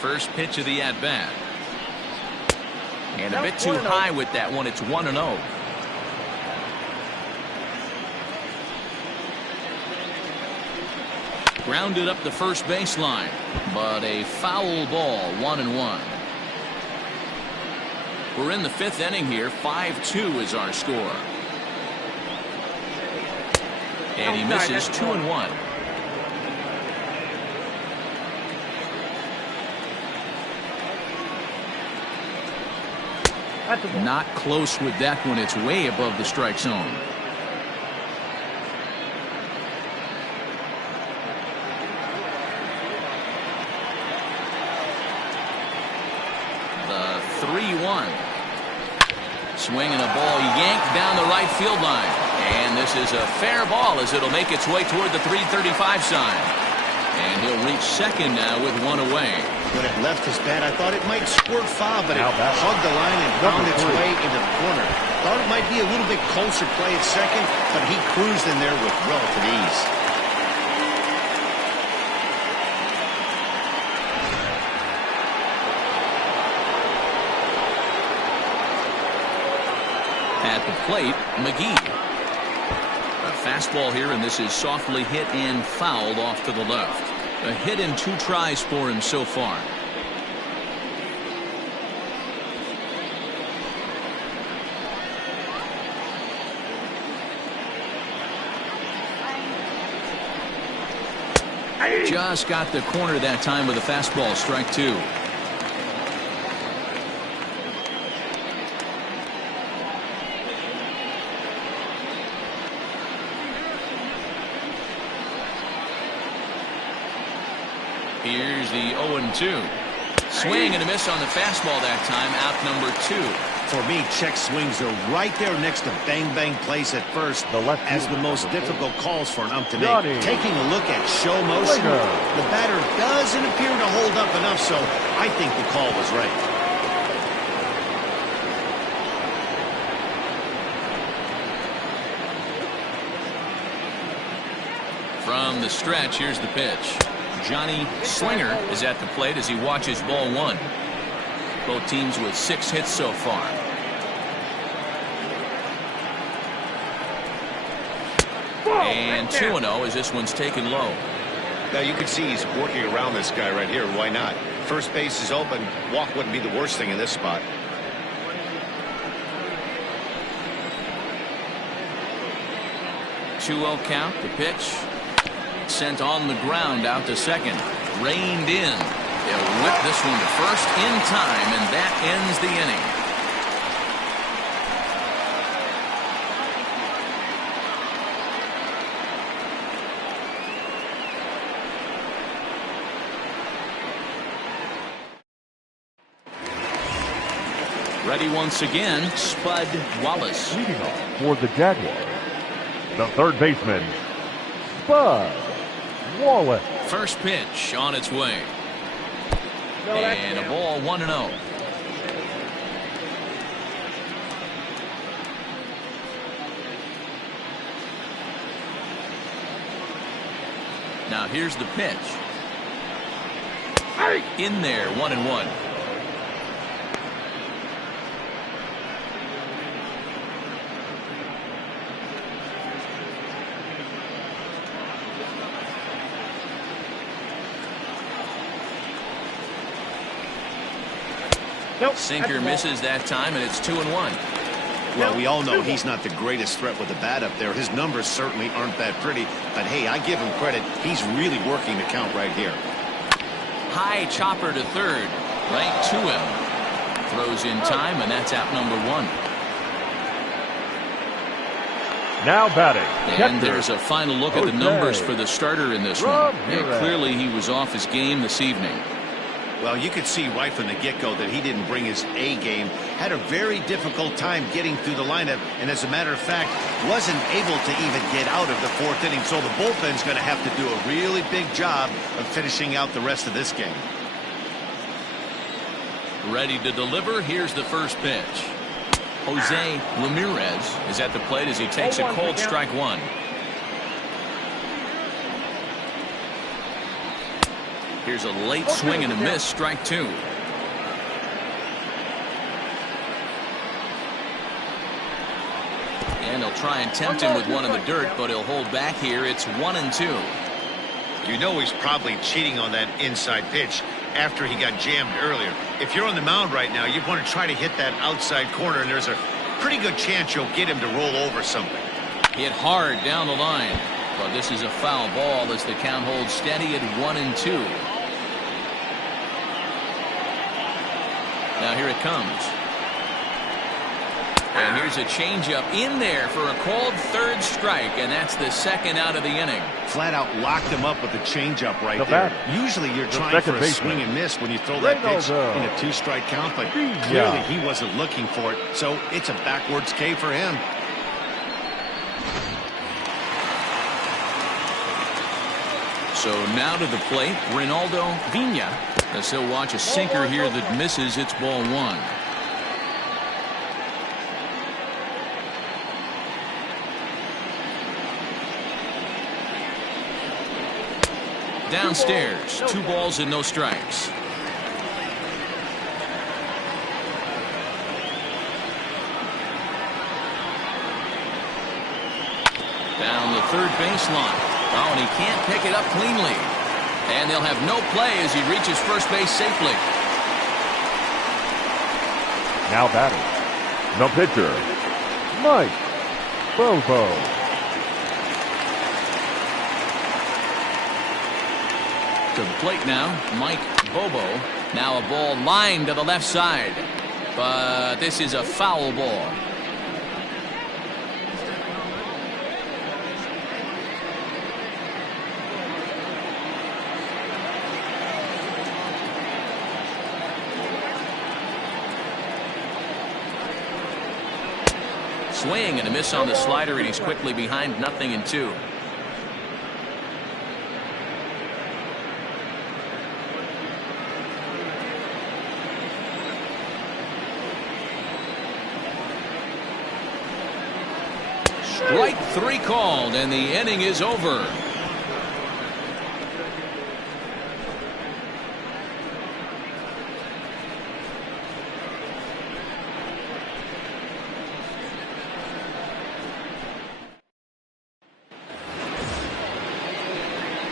First pitch of the at-bat. And a bit too high with that one. It's 1-0. Grounded up the first baseline, but a foul ball, 1-1. We're in the 5th inning here. 5-2 is our score. And he misses 2-1. Not close with that one. It's way above the strike zone. The 3-1. Swinging a ball yanked down the right field line. And this is a fair ball as it'll make its way toward the 335 sign. And he'll reach second now with 1 away. When it left his bat, I thought it might squirt foul, but it hugged the line and found its way into the corner. Thought it might be a little bit closer play at second, but he cruised in there with relative ease. At the plate, McGee. A fastball here, and this is softly hit and fouled off to the left. A hit in 2 tries for him so far. Just got the corner that time with a fastball, strike 2. Here's the 0-2. Swing and a miss on the fastball that time, out number 2. For me, check swings are right there next to bang-bang plays at first as the most difficult calls for an ump to make. Taking a look at show motion, the batter doesn't appear to hold up enough, so I think the call was right. From the stretch, here's the pitch. Johnny Slinger is at the plate as he watches ball 1. Both teams with 6 hits so far. And 2-0 as this one's taken low. Now you can see he's working around this guy right here. Why not? First base is open. Walk wouldn't be the worst thing in this spot. Two-0 count. The pitch sent on the ground out to second. Reined in. They'll whip this one to first in time, and that ends the inning. Ready once again, Spud Wallace. Leading off for the Jaguars, the third baseman, Spud Wallace. First pitch on its way. And a ball, 1-0. Now here's the pitch. In there, 1-1. Sinker misses that time, and it's 2-1. Well, we all know he's not the greatest threat with the bat up there. His numbers certainly aren't that pretty. But, hey, I give him credit. He's really working the count right here. High chopper to third. Right to him. Throws in time, and that's out number 1. Now batting. And there's a final look at the numbers for the starter in this one. Yeah, clearly he was off his game this evening. Well, you could see right from the get-go that he didn't bring his A game. Had a very difficult time getting through the lineup, and as a matter of fact, wasn't able to even get out of the 4th inning. So the bullpen's going to have to do a really big job of finishing out the rest of this game. Ready to deliver. Here's the first pitch. Jose Ramirez is at the plate as he takes a cold strike 1. Here's a late swing and a miss, strike 2. And he'll try and tempt him with one in the dirt, but he'll hold back here. It's 1-2. You know he's probably cheating on that inside pitch after he got jammed earlier. If you're on the mound right now, you want to try to hit that outside corner, and there's a pretty good chance you'll get him to roll over something. Hit hard down the line. But this is a foul ball as the count holds steady at 1-2. Now here it comes. And here's a changeup in there for a called third strike, and that's the second out of the inning. Flat out locked him up with the changeup right there. Usually you're trying for a swing and miss when you throw that pitch in a 2-strike count, but clearly he wasn't looking for it, so it's a backwards K for him. So now to the plate, Ronaldo Vina, as he'll watch a sinker here that misses. It's ball 1. Downstairs, 2 balls and no strikes. Down the third baseline. Oh, and he can't pick it up cleanly. And they'll have no play as he reaches first base safely. Now batting, the pitcher, Mike Bobo. To the plate now, Mike Bobo. Now a ball lined to the left side. But this is a foul ball. Swing and a miss on the slider, and he's quickly behind 0-2. Strike 3 called, and the inning is over.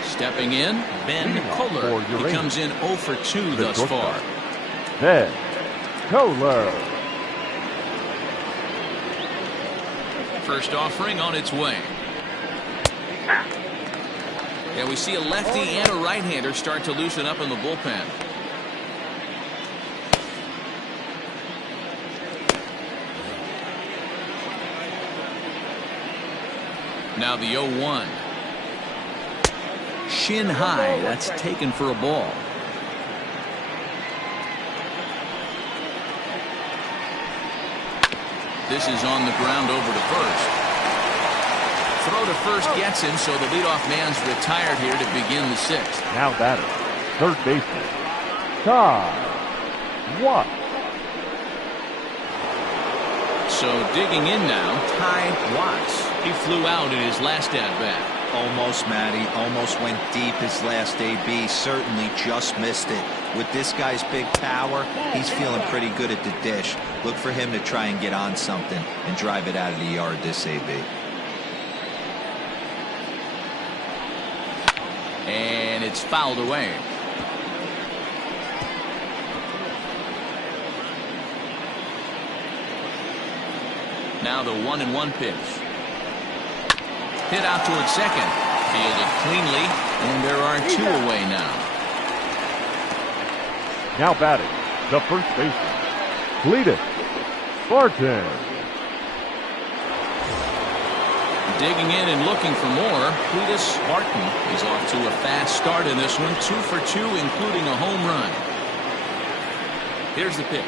Stepping in, Ben Kohler. He comes in 0 for 2 thus far. Ben Kohler. First offering on its way. Yeah, we see a lefty and a right-hander start to loosen up in the bullpen. Now the 0-1. Shin high. That's taken for a ball. This is on the ground over to first. Throw to first gets him, so the leadoff man's retired here to begin the 6th. Now batter, third baseman, Ty Watts. So digging in now, Ty Watts. He flew out in his last at-bat. Almost, Matty. Almost went deep his last AB. Certainly just missed it. With this guy's big power, he's feeling pretty good at the dish. Look for him to try and get on something and drive it out of the yard this AB. And it's fouled away. Now the 1-1 pitch. Hit out towards second. Fielded cleanly, and there are 2 away now. Now batting, the first baseman, Cletus Barton. Digging in and looking for more, Cletus Barton is off to a fast start in this one. 2 for 2, including a home run. Here's the pitch.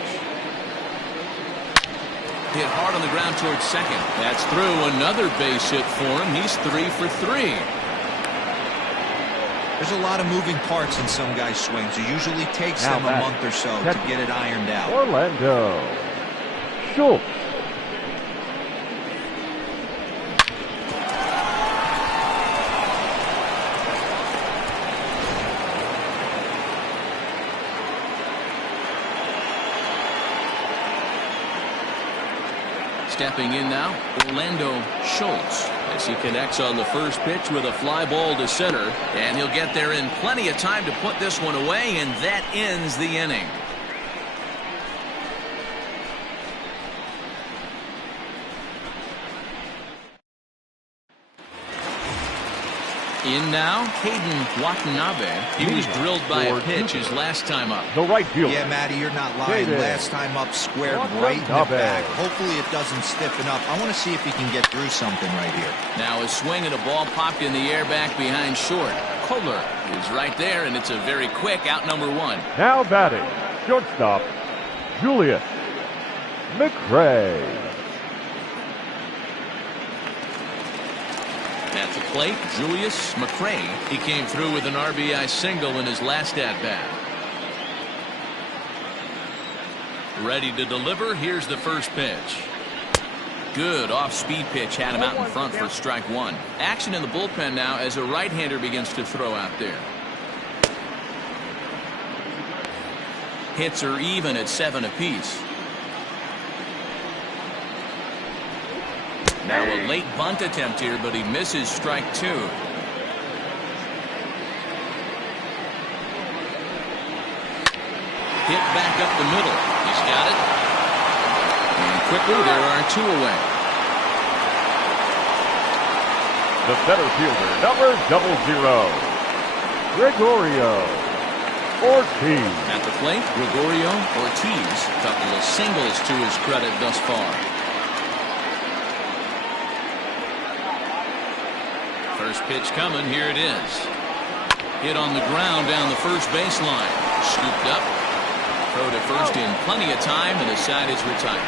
Hit hard on the ground towards second. That's through. Another base hit for him. He's 3 for 3. There's a lot of moving parts in some guys' swings. It usually takes them a month or so to get it ironed out. Orlando Schultz. Stepping in now, Orlando Schultz, as he connects on the first pitch with a fly ball to center, and he'll get there in plenty of time to put this one away, and that ends the inning. In now, Caden Watanabe. He was drilled by a pitch his last time up. The right fielder. Yeah, Matty, you're not lying. Last time up, squared right in the back. Hopefully it doesn't stiffen up. I want to see if he can get through something right here. Now a swing and a ball popped in the air back behind short. Kohler is right there, and it's a very quick out number 1. Now batting, shortstop, Julius McRae. At the plate, Julius McRae. He came through with an RBI single in his last at-bat. Ready to deliver. Here's the first pitch. Good off-speed pitch. Had him out in front for strike 1. Action in the bullpen now as a right-hander begins to throw out there. Hits are even at 7 apiece. Now a late bunt attempt here, but he misses strike 2. Hit back up the middle. He's got it. And quickly there are 2 away. The center fielder, number 00, Gregorio Ortiz. At the plate, Gregorio Ortiz. A couple of singles to his credit thus far. First pitch coming. Here it is. Hit on the ground down the first baseline. Scooped up. Throw to first in plenty of time, and the side is retired.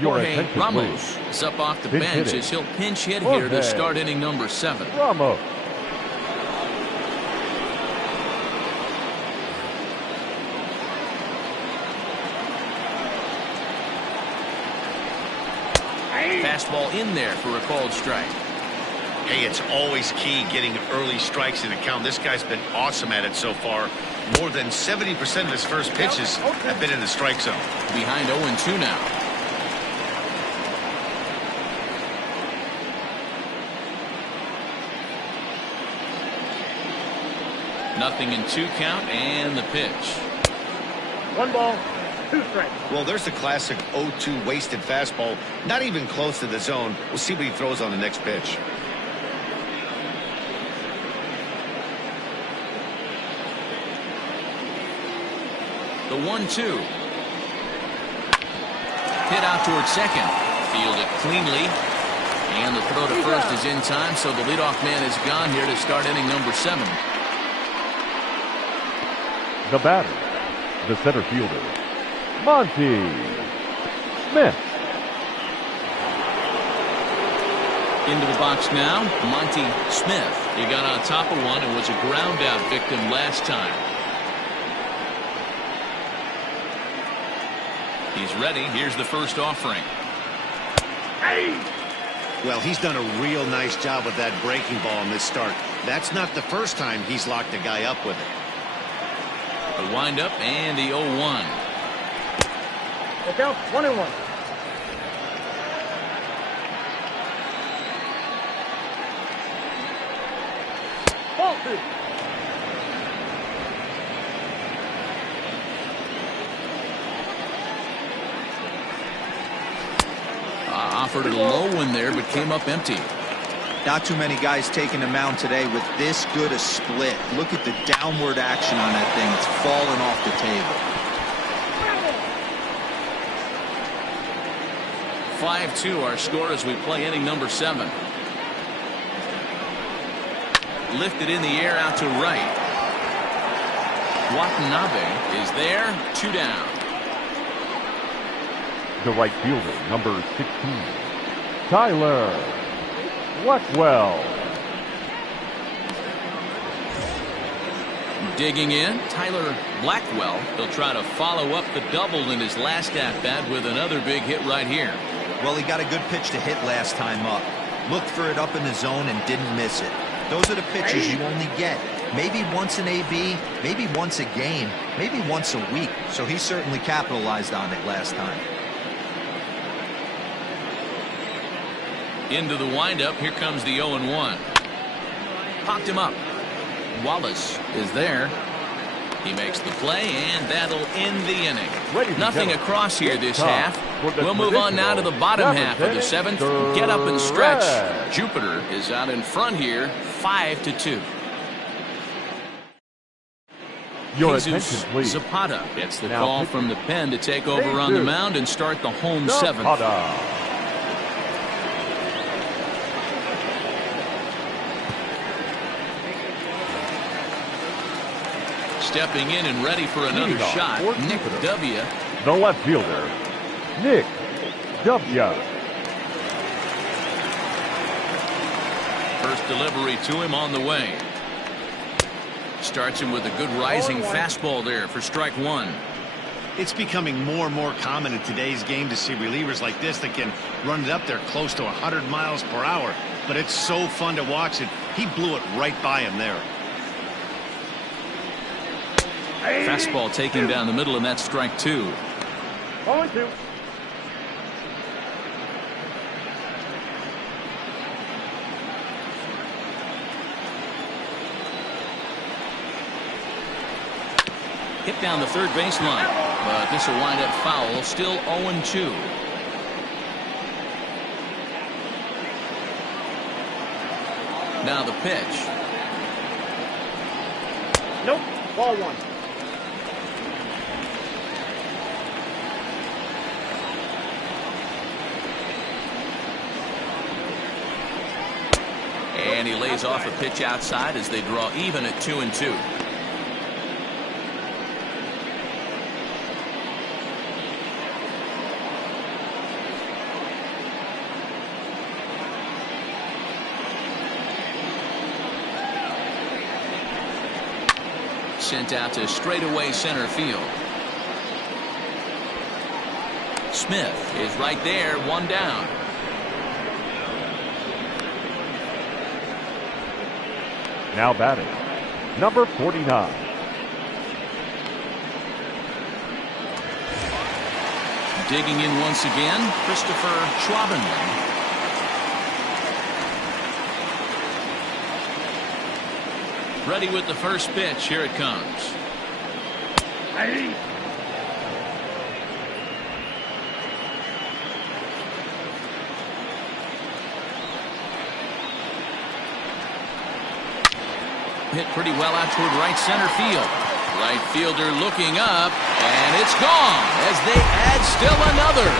Jorge Ramos is up off the bench as he'll pinch hit here to start inning number 7. Ramos. Fastball in there for a called strike. Hey, it's always key getting early strikes in the count. This guy's been awesome at it so far. More than 70% of his first pitches have been in the strike zone. Behind 0-2 now. Nothing in 2 count, and the pitch. 1 ball, 2 strikes. Well, there's the classic 0-2 wasted fastball. Not even close to the zone. We'll see what he throws on the next pitch. The 1-2. Hit out towards second. Fielded cleanly. And the throw to first is in time, so the leadoff man is gone here to start inning number 7. The batter, the center fielder, Monty Smith. Into the box now, Monty Smith. He got on top of one and was a ground out victim last time. He's ready. Here's the first offering. Well, he's done a real nice job with that breaking ball in this start. That's not the first time he's locked a guy up with it. The windup and the 0-1. Look out, 1-1. Ball 2. Offered a low one there, but came up empty. Not too many guys taking the mound today with this good a split. Look at the downward action on that thing. It's falling off the table. 5-2 our score as we play inning number 7. Lifted in the air out to right. Watanabe is there. 2 down. The right fielder, number 16, Tyler Blackwell. Digging in, Tyler Blackwell. He'll try to follow up the double in his last at-bat with another big hit right here. Well, he got a good pitch to hit last time up. Looked for it up in the zone and didn't miss it. Those are the pitches you only get. Maybe once an AB, maybe once a game, maybe once a week. So he certainly capitalized on it last time. Into the windup. Here comes the 0-1. Popped him up. Wallace is there. He makes the play, and that'll end the inning. Nothing across here this half. We'll move on now to the bottom half of the 7th. Get up and stretch. Jupiter is out in front here, 5-2. Your Jesus attention, please. Zapata gets the Now call from the pen to take over on the mound and start the home 7th. Stepping in and ready for another shot, Nick W. The left fielder, Nick W. First delivery to him on the way. Starts him with a good rising fastball there for strike 1. It's becoming more and more common in today's game to see relievers like this that can run it up there close to 100 miles per hour. But it's so fun to watch it. He blew it right by him there. Fastball taken down the middle, and that's strike 2. 0-2. Hit down the third baseline, but this will wind up foul. Still 0-2. Now the pitch. Nope. Ball 1. And he lays off a pitch outside as they draw even at 2-2. Sent out to straightaway center field. Smith is right there, 1 down. Now batting, number 49. Digging in once again, Christopher Schwabenman. Ready with the first pitch. Here it comes. Hit pretty well out toward right center field. Right fielder looking up, and it's gone as they add still another.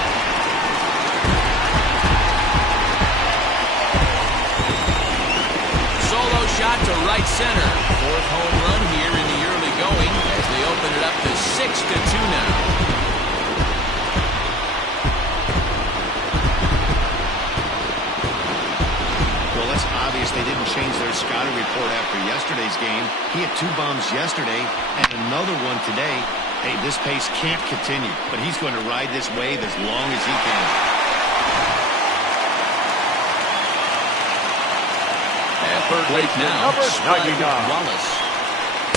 Solo shot to right center. 4th home run here in the early going as they open it up to 6-2 now. obvious they didn't change their scouting report after yesterday's game. He had 2 bombs yesterday and another one today. Hey, this pace can't continue, but he's going to ride this wave as long as he can. At third base now, Wallace.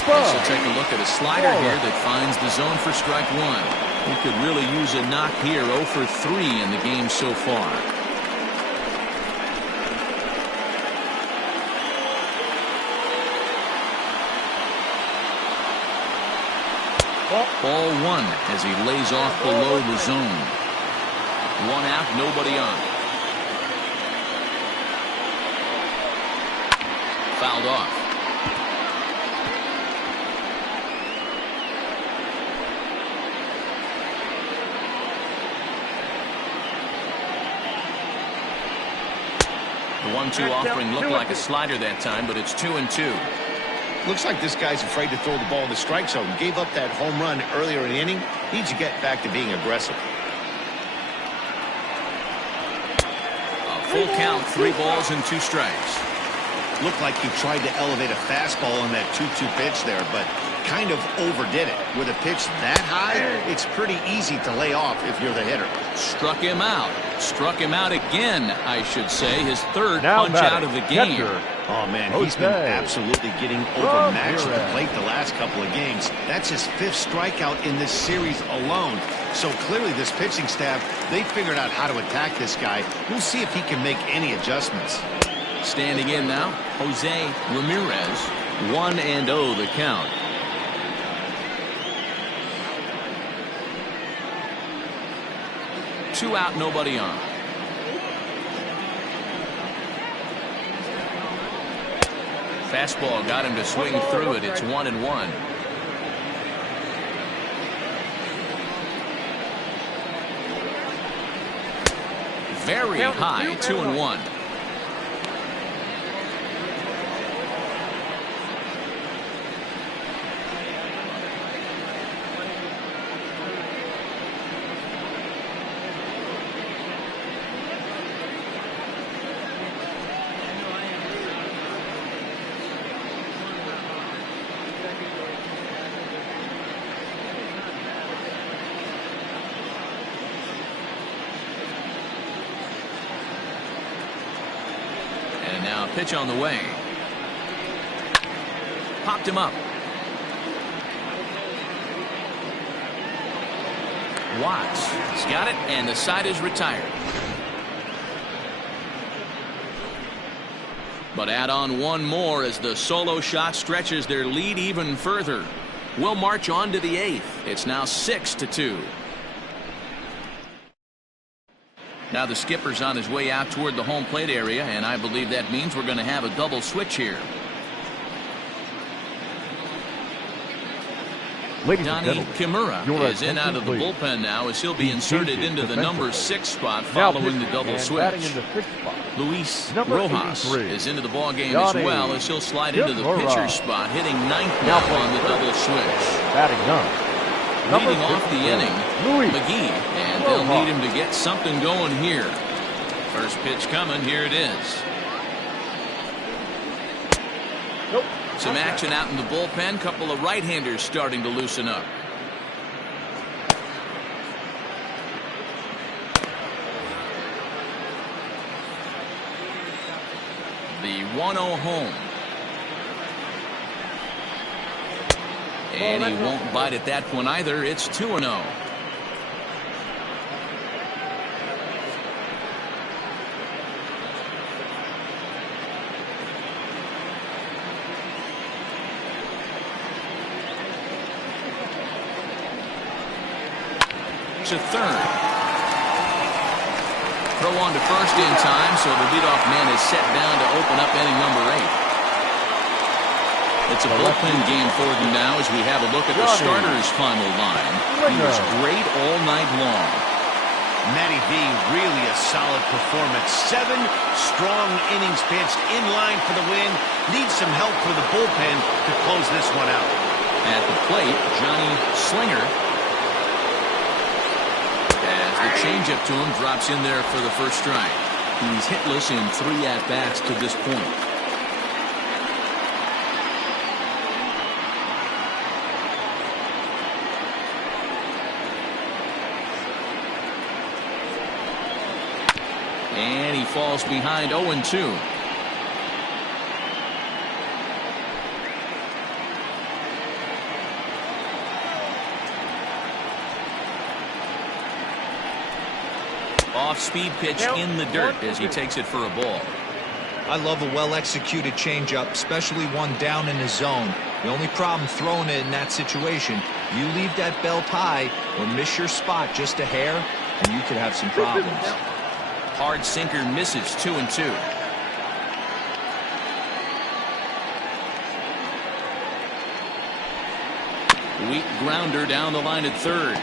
This will take a look at a slider here that finds the zone for strike 1. He could really use a knock here. 0 for 3 in the game so far. Ball 1 as he lays off below the zone. 1 out, nobody on. Fouled off. The 1-2 offering looked like a slider that time, but it's 2-2. Looks like this guy's afraid to throw the ball in the strike zone. Gave up that home run earlier in the inning. Needs to get back to being aggressive. A full count, 3 balls and 2 strikes. Looked like he tried to elevate a fastball on that 2-2 pitch there, but kind of overdid it. With a pitch that high, it's pretty easy to lay off if you're the hitter. Struck him out. Struck him out again, I should say. His 3rd punch out of the game. Oh, man, he's been absolutely getting overmatched at the plate the last couple of games. That's his 5th strikeout in this series alone. So clearly this pitching staff, they figured out how to attack this guy. We'll see if he can make any adjustments. Standing in now, Jose Ramirez. 1-0 the count. Two out, nobody on. Fastball got him to swing through it. It's 1-1. Very high, 2-1. Now pitch on the way. Popped him up. Watts has got it, and the side is retired. But add on one more as the solo shot stretches their lead even further. We'll march on to the 8th. It's now 6-2. Now the skipper's on his way out toward the home plate area, and I believe that means we're going to have a double switch here. Donnie Kimura is in out of the bullpen now as he'll be inserted into the number 6 spot following the double switch. Luis Rojas is into the ball game as well as he'll slide into the pitcher's spot, hitting 9th now on the double switch. Leading off the inning, McGee, and they'll need him to get something going here. First pitch coming, here it is. Some action out in the bullpen. Couple of right-handers starting to loosen up. The 1-0 home. And he won't bite at that one either. It's 2-0. To third. Throw on to first in time, so the leadoff man is set down to open up inning number 8. It's a bullpen game for them now as we have a look at the starter's final line. He was great all night long. Matty V, really a solid performance. 7 strong innings pitched, in line for the win. Needs some help for the bullpen to close this one out. At the plate, Johnny Slinger. As the changeup to him drops in there for the first strike. He's hitless in 3 at-bats to this point. And he falls behind 0-2. Off-speed pitch in the dirt as he takes it for a ball. I love a well-executed changeup, especially one down in the zone. The only problem throwing it in that situation, you leave that belt high or miss your spot just a hair, and you could have some problems. Hard sinker misses 2-2. Weak grounder down the line at third.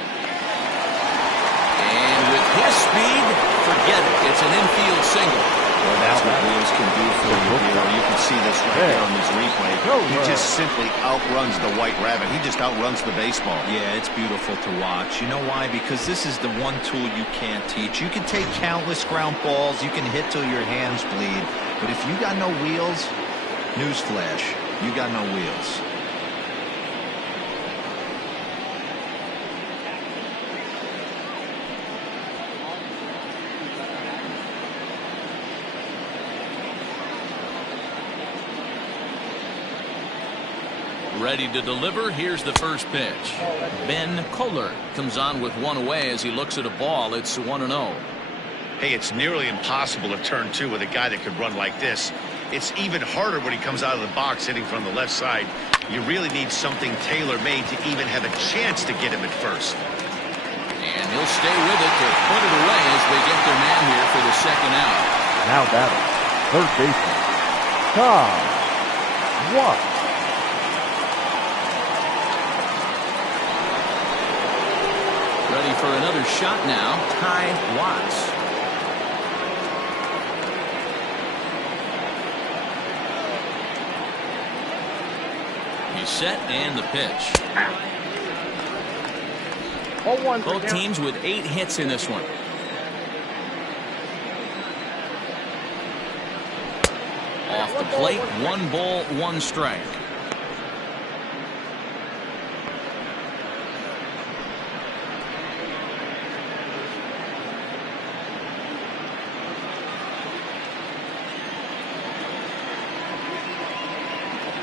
And with his speed, forget it. It's an infield single. Well, that's what wheels can do for you, Hero. You can see this right there on this replay. He just simply outruns the white rabbit. He just outruns the baseball. Yeah, it's beautiful to watch. You know why? Because this is the one tool you can't teach. You can take countless ground balls. You can hit till your hands bleed. But if you got no wheels, newsflash, you got no wheels. Ready to deliver. Here's the first pitch. Ben Kohler comes on with one away as he looks at a ball. It's 1-0. Hey, it's nearly impossible to turn two with a guy that could run like this. It's even harder when he comes out of the box hitting from the left side. You really need something tailor-made to even have a chance to get him at first. And he'll stay with it to put it away as they get their man here for the second out. Now batting, third baseman, Tom Watts. Ready for another shot now, Ty Watts. He's set and the pitch. 0-1. Both teams with 8 hits in this one. Off the plate, 1 ball, 1 strike.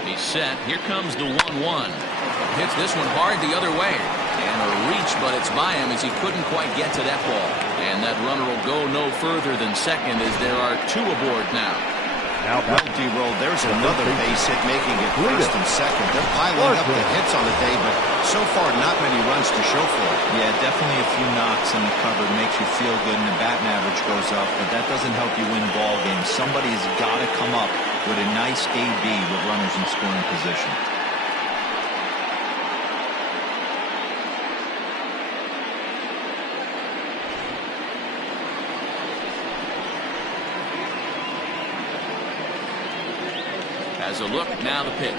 He's set. Here comes the 1-1. Hits this one hard the other way. And a reach, but it's by him as he couldn't quite get to that ball. And that runner will go no further than second as there are 2 aboard now. Well, D-Roll, there's another base hit making it first and second. They're piling up the hits on the day, but so far not many runs to show for it. Yeah, definitely a few knocks in the cover makes you feel good and the batting average goes up, but that doesn't help you win ball games. Somebody's got to come up with a nice AB with runners in scoring position. As a look, now the pitch.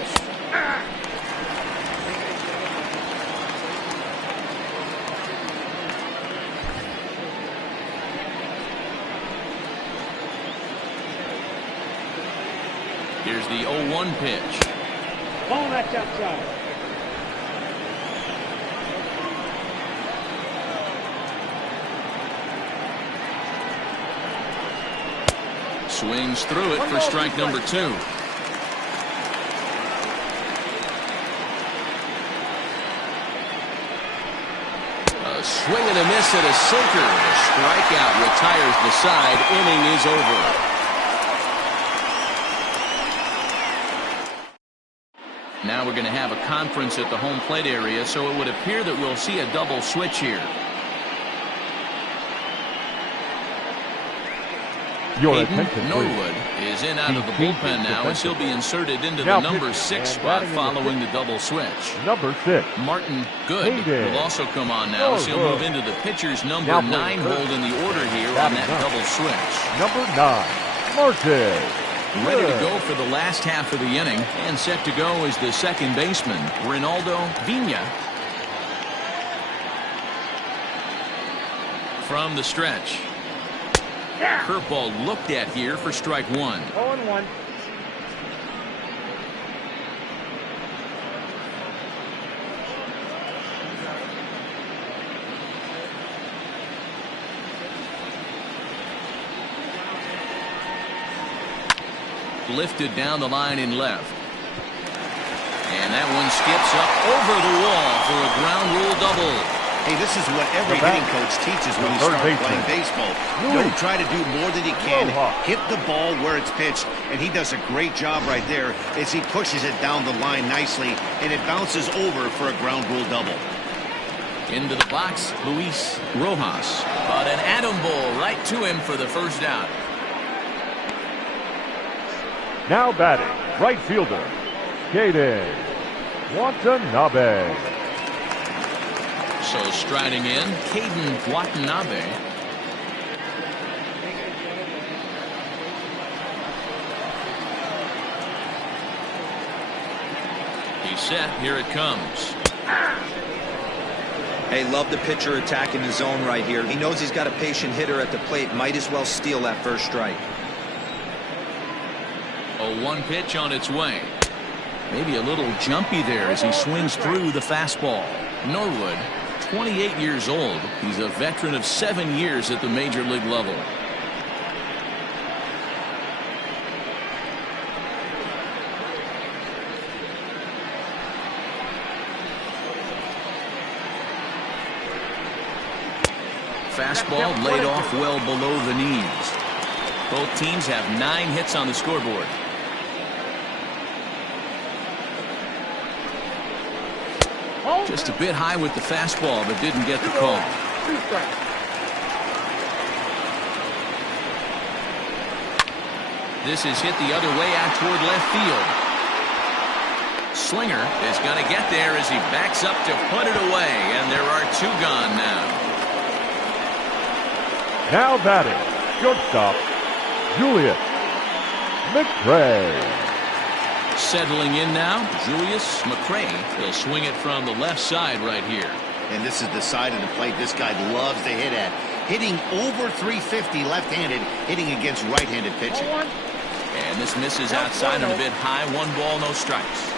Here's the 0-1 pitch. Ball that's outside. Swings through it for strike number 2. Swing and a miss at a sinker. The strikeout retires the side. Inning is over. Now we're going to have a conference at the home plate area, so it would appear that we'll see a double switch here. Your Hayden attention, Norwood please. is in out of the bullpen now as he'll be inserted into the number 6 spot following the double switch. Number 6. Martin Good Hayden will also come on now as he'll move into the pitcher's number 9 hold in the order here on that double switch. Number 9, Martin. Ready to go for the last half of the inning and set to go is the second baseman, Ronaldo Vina. From the stretch. Curveball looked at here for strike 1. 0-1. lifted down the line in left. And that one skips up over the wall for a ground rule double. Hey, this is what every hitting coach teaches when you start playing baseball. Don't try to do more than you can. Hit the ball where it's pitched, and he does a great job right there as he pushes it down the line nicely, and it bounces over for a ground rule double. Into the box, Luis Rojas. But an atom ball right to him for the first out. Now batting, right fielder, Caden Watanabe. So striding in, Caden Watanabe. He's set. Here it comes. Hey, love the pitcher attacking the zone right here. He knows he's got a patient hitter at the plate. Might as well steal that first strike. A 1 pitch on its way. Maybe a little jumpy there as he swings through the fastball. Norwood, 28 years old. He's a veteran of 7 years at the major league level. Fastball laid off well below the knees. Both teams have 9 hits on the scoreboard. Just a bit high with the fastball, but didn't get the call. This is hit the other way out toward left field. Slinger is going to get there as he backs up to put it away, and there are 2 gone now. Now batting, shortstop, Julius McRae. Settling in now, Julius McRae. He'll swing it from the left side right here. And this is the side of the plate this guy loves to hit at. Hitting over 350 left-handed, hitting against right-handed pitching. And this misses outside and a bit high. 1 ball, no strikes.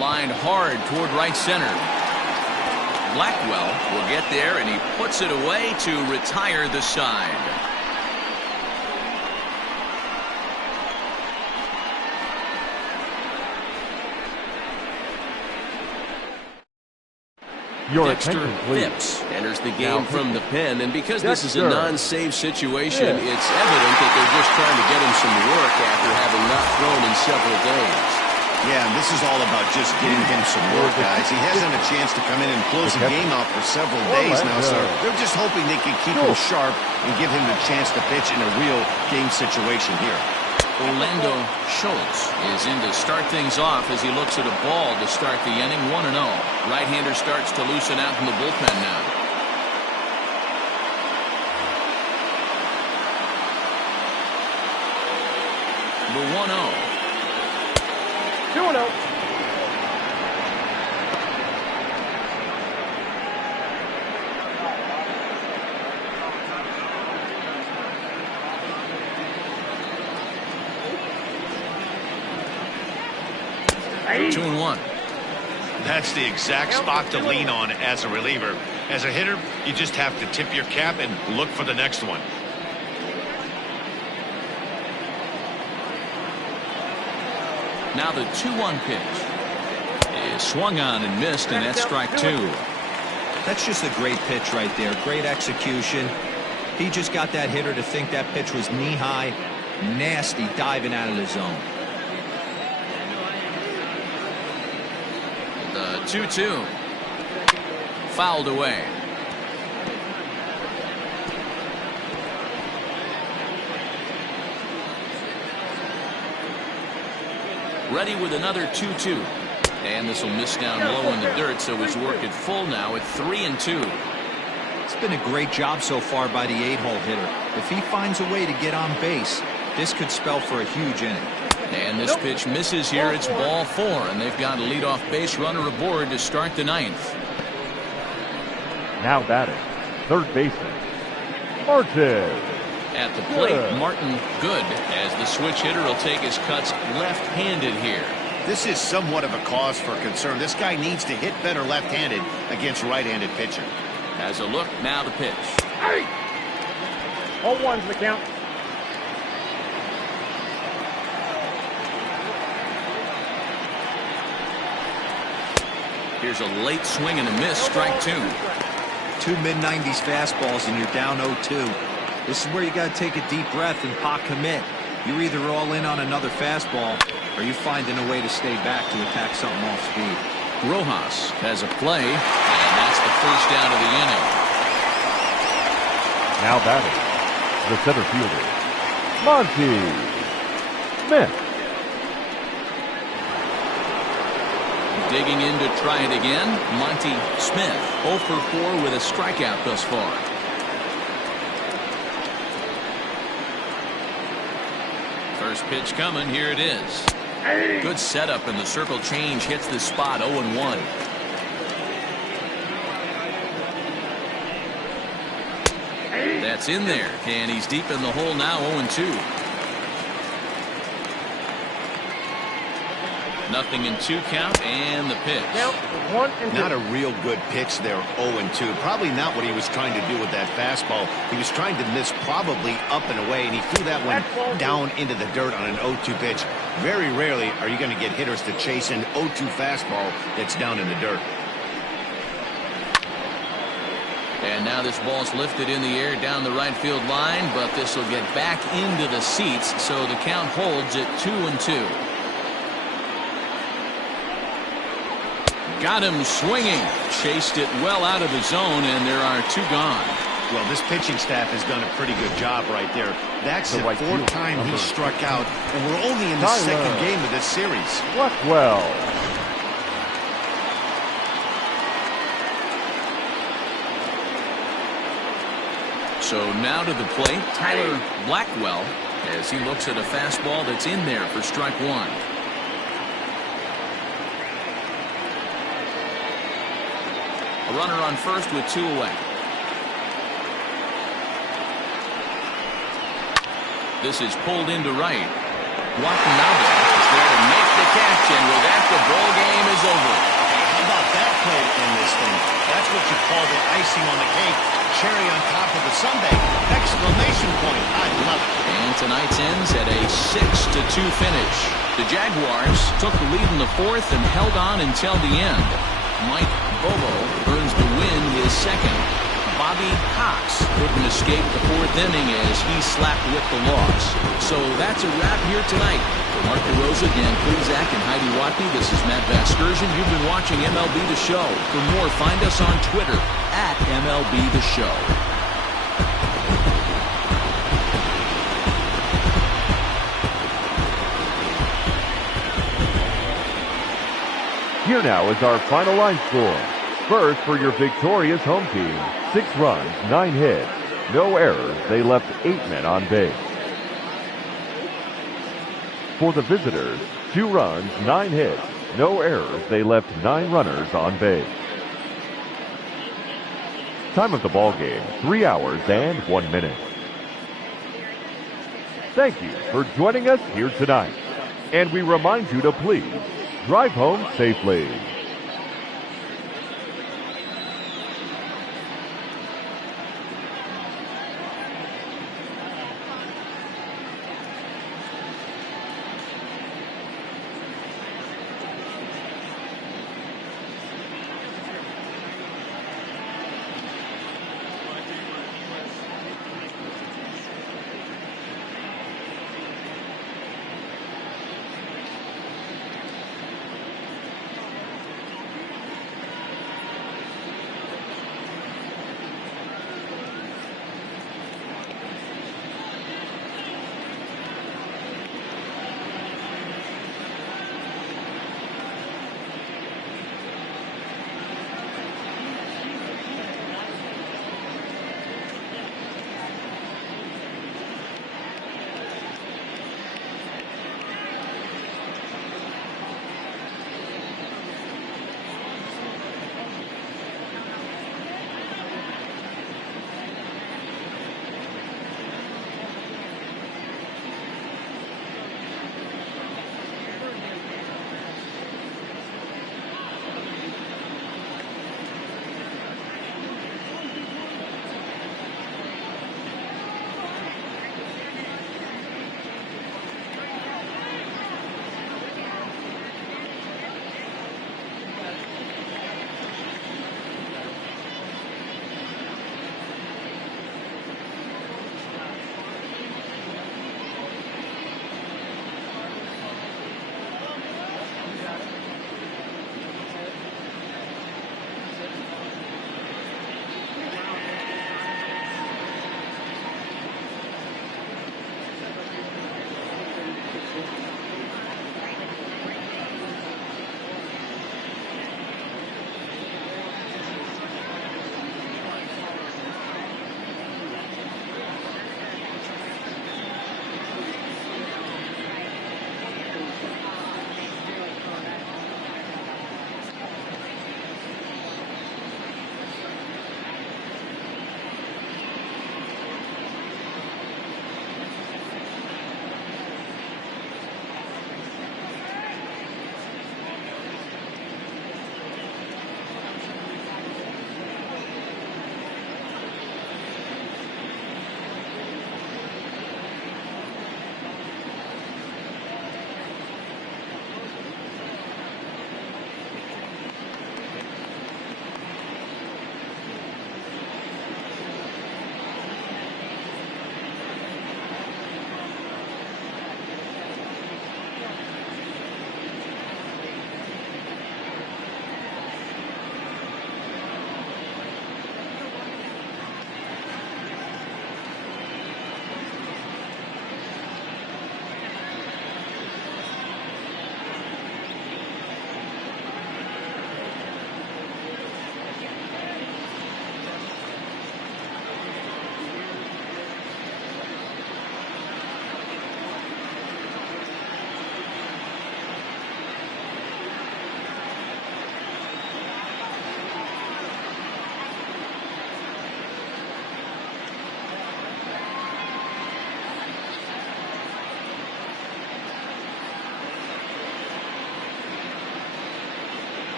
Lined hard toward right center. Blackwell will get there, and he puts it away to retire the side. Dexter Phipps enters the game from the pen, and because this is a non-save situation, it's evident that they're just trying to get him some work after having not thrown in several days. Yeah, and this is all about just getting him some work, guys. He hasn't a chance to come in and close the game out for several days now, so they're just hoping they can keep him sharp and give him the chance to pitch in a real game situation here. Orlando Schultz is in to start things off as he looks at a ball to start the inning. 1-0. Right-hander starts to loosen out in the bullpen now. The 1-0. 2-0. Two and 1. That's the exact spot to lean on as a reliever. As a hitter, you just have to tip your cap and look for the next one. Now the 2-1 pitch is swung on and missed, and that's strike 2. That's just a great pitch right there. Great execution. He just got that hitter to think that pitch was knee-high. Nasty diving out of the zone. The 2-2. Fouled away. Ready with another 2-2. And this will miss down low in the dirt, so his work at full now at 3-2. It's been a great job so far by the 8-hole hitter. If he finds a way to get on base, this could spell for a huge inning. And this pitch misses here. It's ball 4, and they've got a leadoff base runner aboard to start the 9th. Now batting, third baseman, Martin. At the plate, Martin Good, as the switch hitter will take his cuts left-handed here. This is somewhat of a cause for concern. This guy needs to hit better left-handed against right-handed pitching. As a look, now the pitch. 0-1's the count. Here's a late swing and a miss, strike two. Two mid-90s fastballs and you're down 0-2. This is where you got to take a deep breath and pot commit. You're either all in on another fastball or you finding a way to stay back to attack something off speed. Rojas has a play, and that's the first out of the inning. Now batting, the center fielder, Monty Smith. Digging in to try it again, Monty Smith, 0 for 4 with a strikeout thus far. First pitch coming, here it is. Good setup, and the circle change hits the spot, 0-1. That's in there, and he's deep in the hole now, 0-2. Nothing in 2 count, and the pitch. Count 1 and 2. Not a real good pitch there, 0-2. Probably not what he was trying to do with that fastball. He was trying to miss probably up and away, and he threw that one down into the dirt on an 0-2 pitch. Very rarely are you going to get hitters to chase an 0-2 fastball that's down in the dirt. And now this ball's lifted in the air down the right field line, but this will get back into the seats, so the count holds at 2-2. Got him swinging. Chased it well out of the zone, and there are 2 gone. Well, this pitching staff has done a pretty good job right there. That's the 4th time he struck out, and we're only in the 2nd game of this series. Blackwell. So now to the plate, Tyler Blackwell, as he looks at a fastball that's in there for strike 1. A runner on first with 2 away. This is pulled into right. Watanabe is there to make the catch, and with that, the ball game is over. How about that play in this thing? That's what you call the icing on the cake. Cherry on top of the sundae. Exclamation point. I love it. And tonight's ends at a 6-2 finish. The Jaguars took the lead in the 4th and held on until the end. Mike Bobo earns the win, his 2nd. Bobby Cox couldn't escape the 4th inning as he slapped with the loss. So that's a wrap here tonight. For Mark DeRosa, Dan Klizak, and Heidi Watney, this is Matt Vasgersian. You've been watching MLB The Show. For more, find us on Twitter at MLB The Show. Here now is our final line score. First, for your victorious home team, 6 runs, 9 hits, no errors. They left 8 men on base. For the visitors, 2 runs, 9 hits, no errors. They left 9 runners on base. Time of the ball game, 3 hours and 1 minute. Thank you for joining us here tonight. And we remind you to please drive home safely.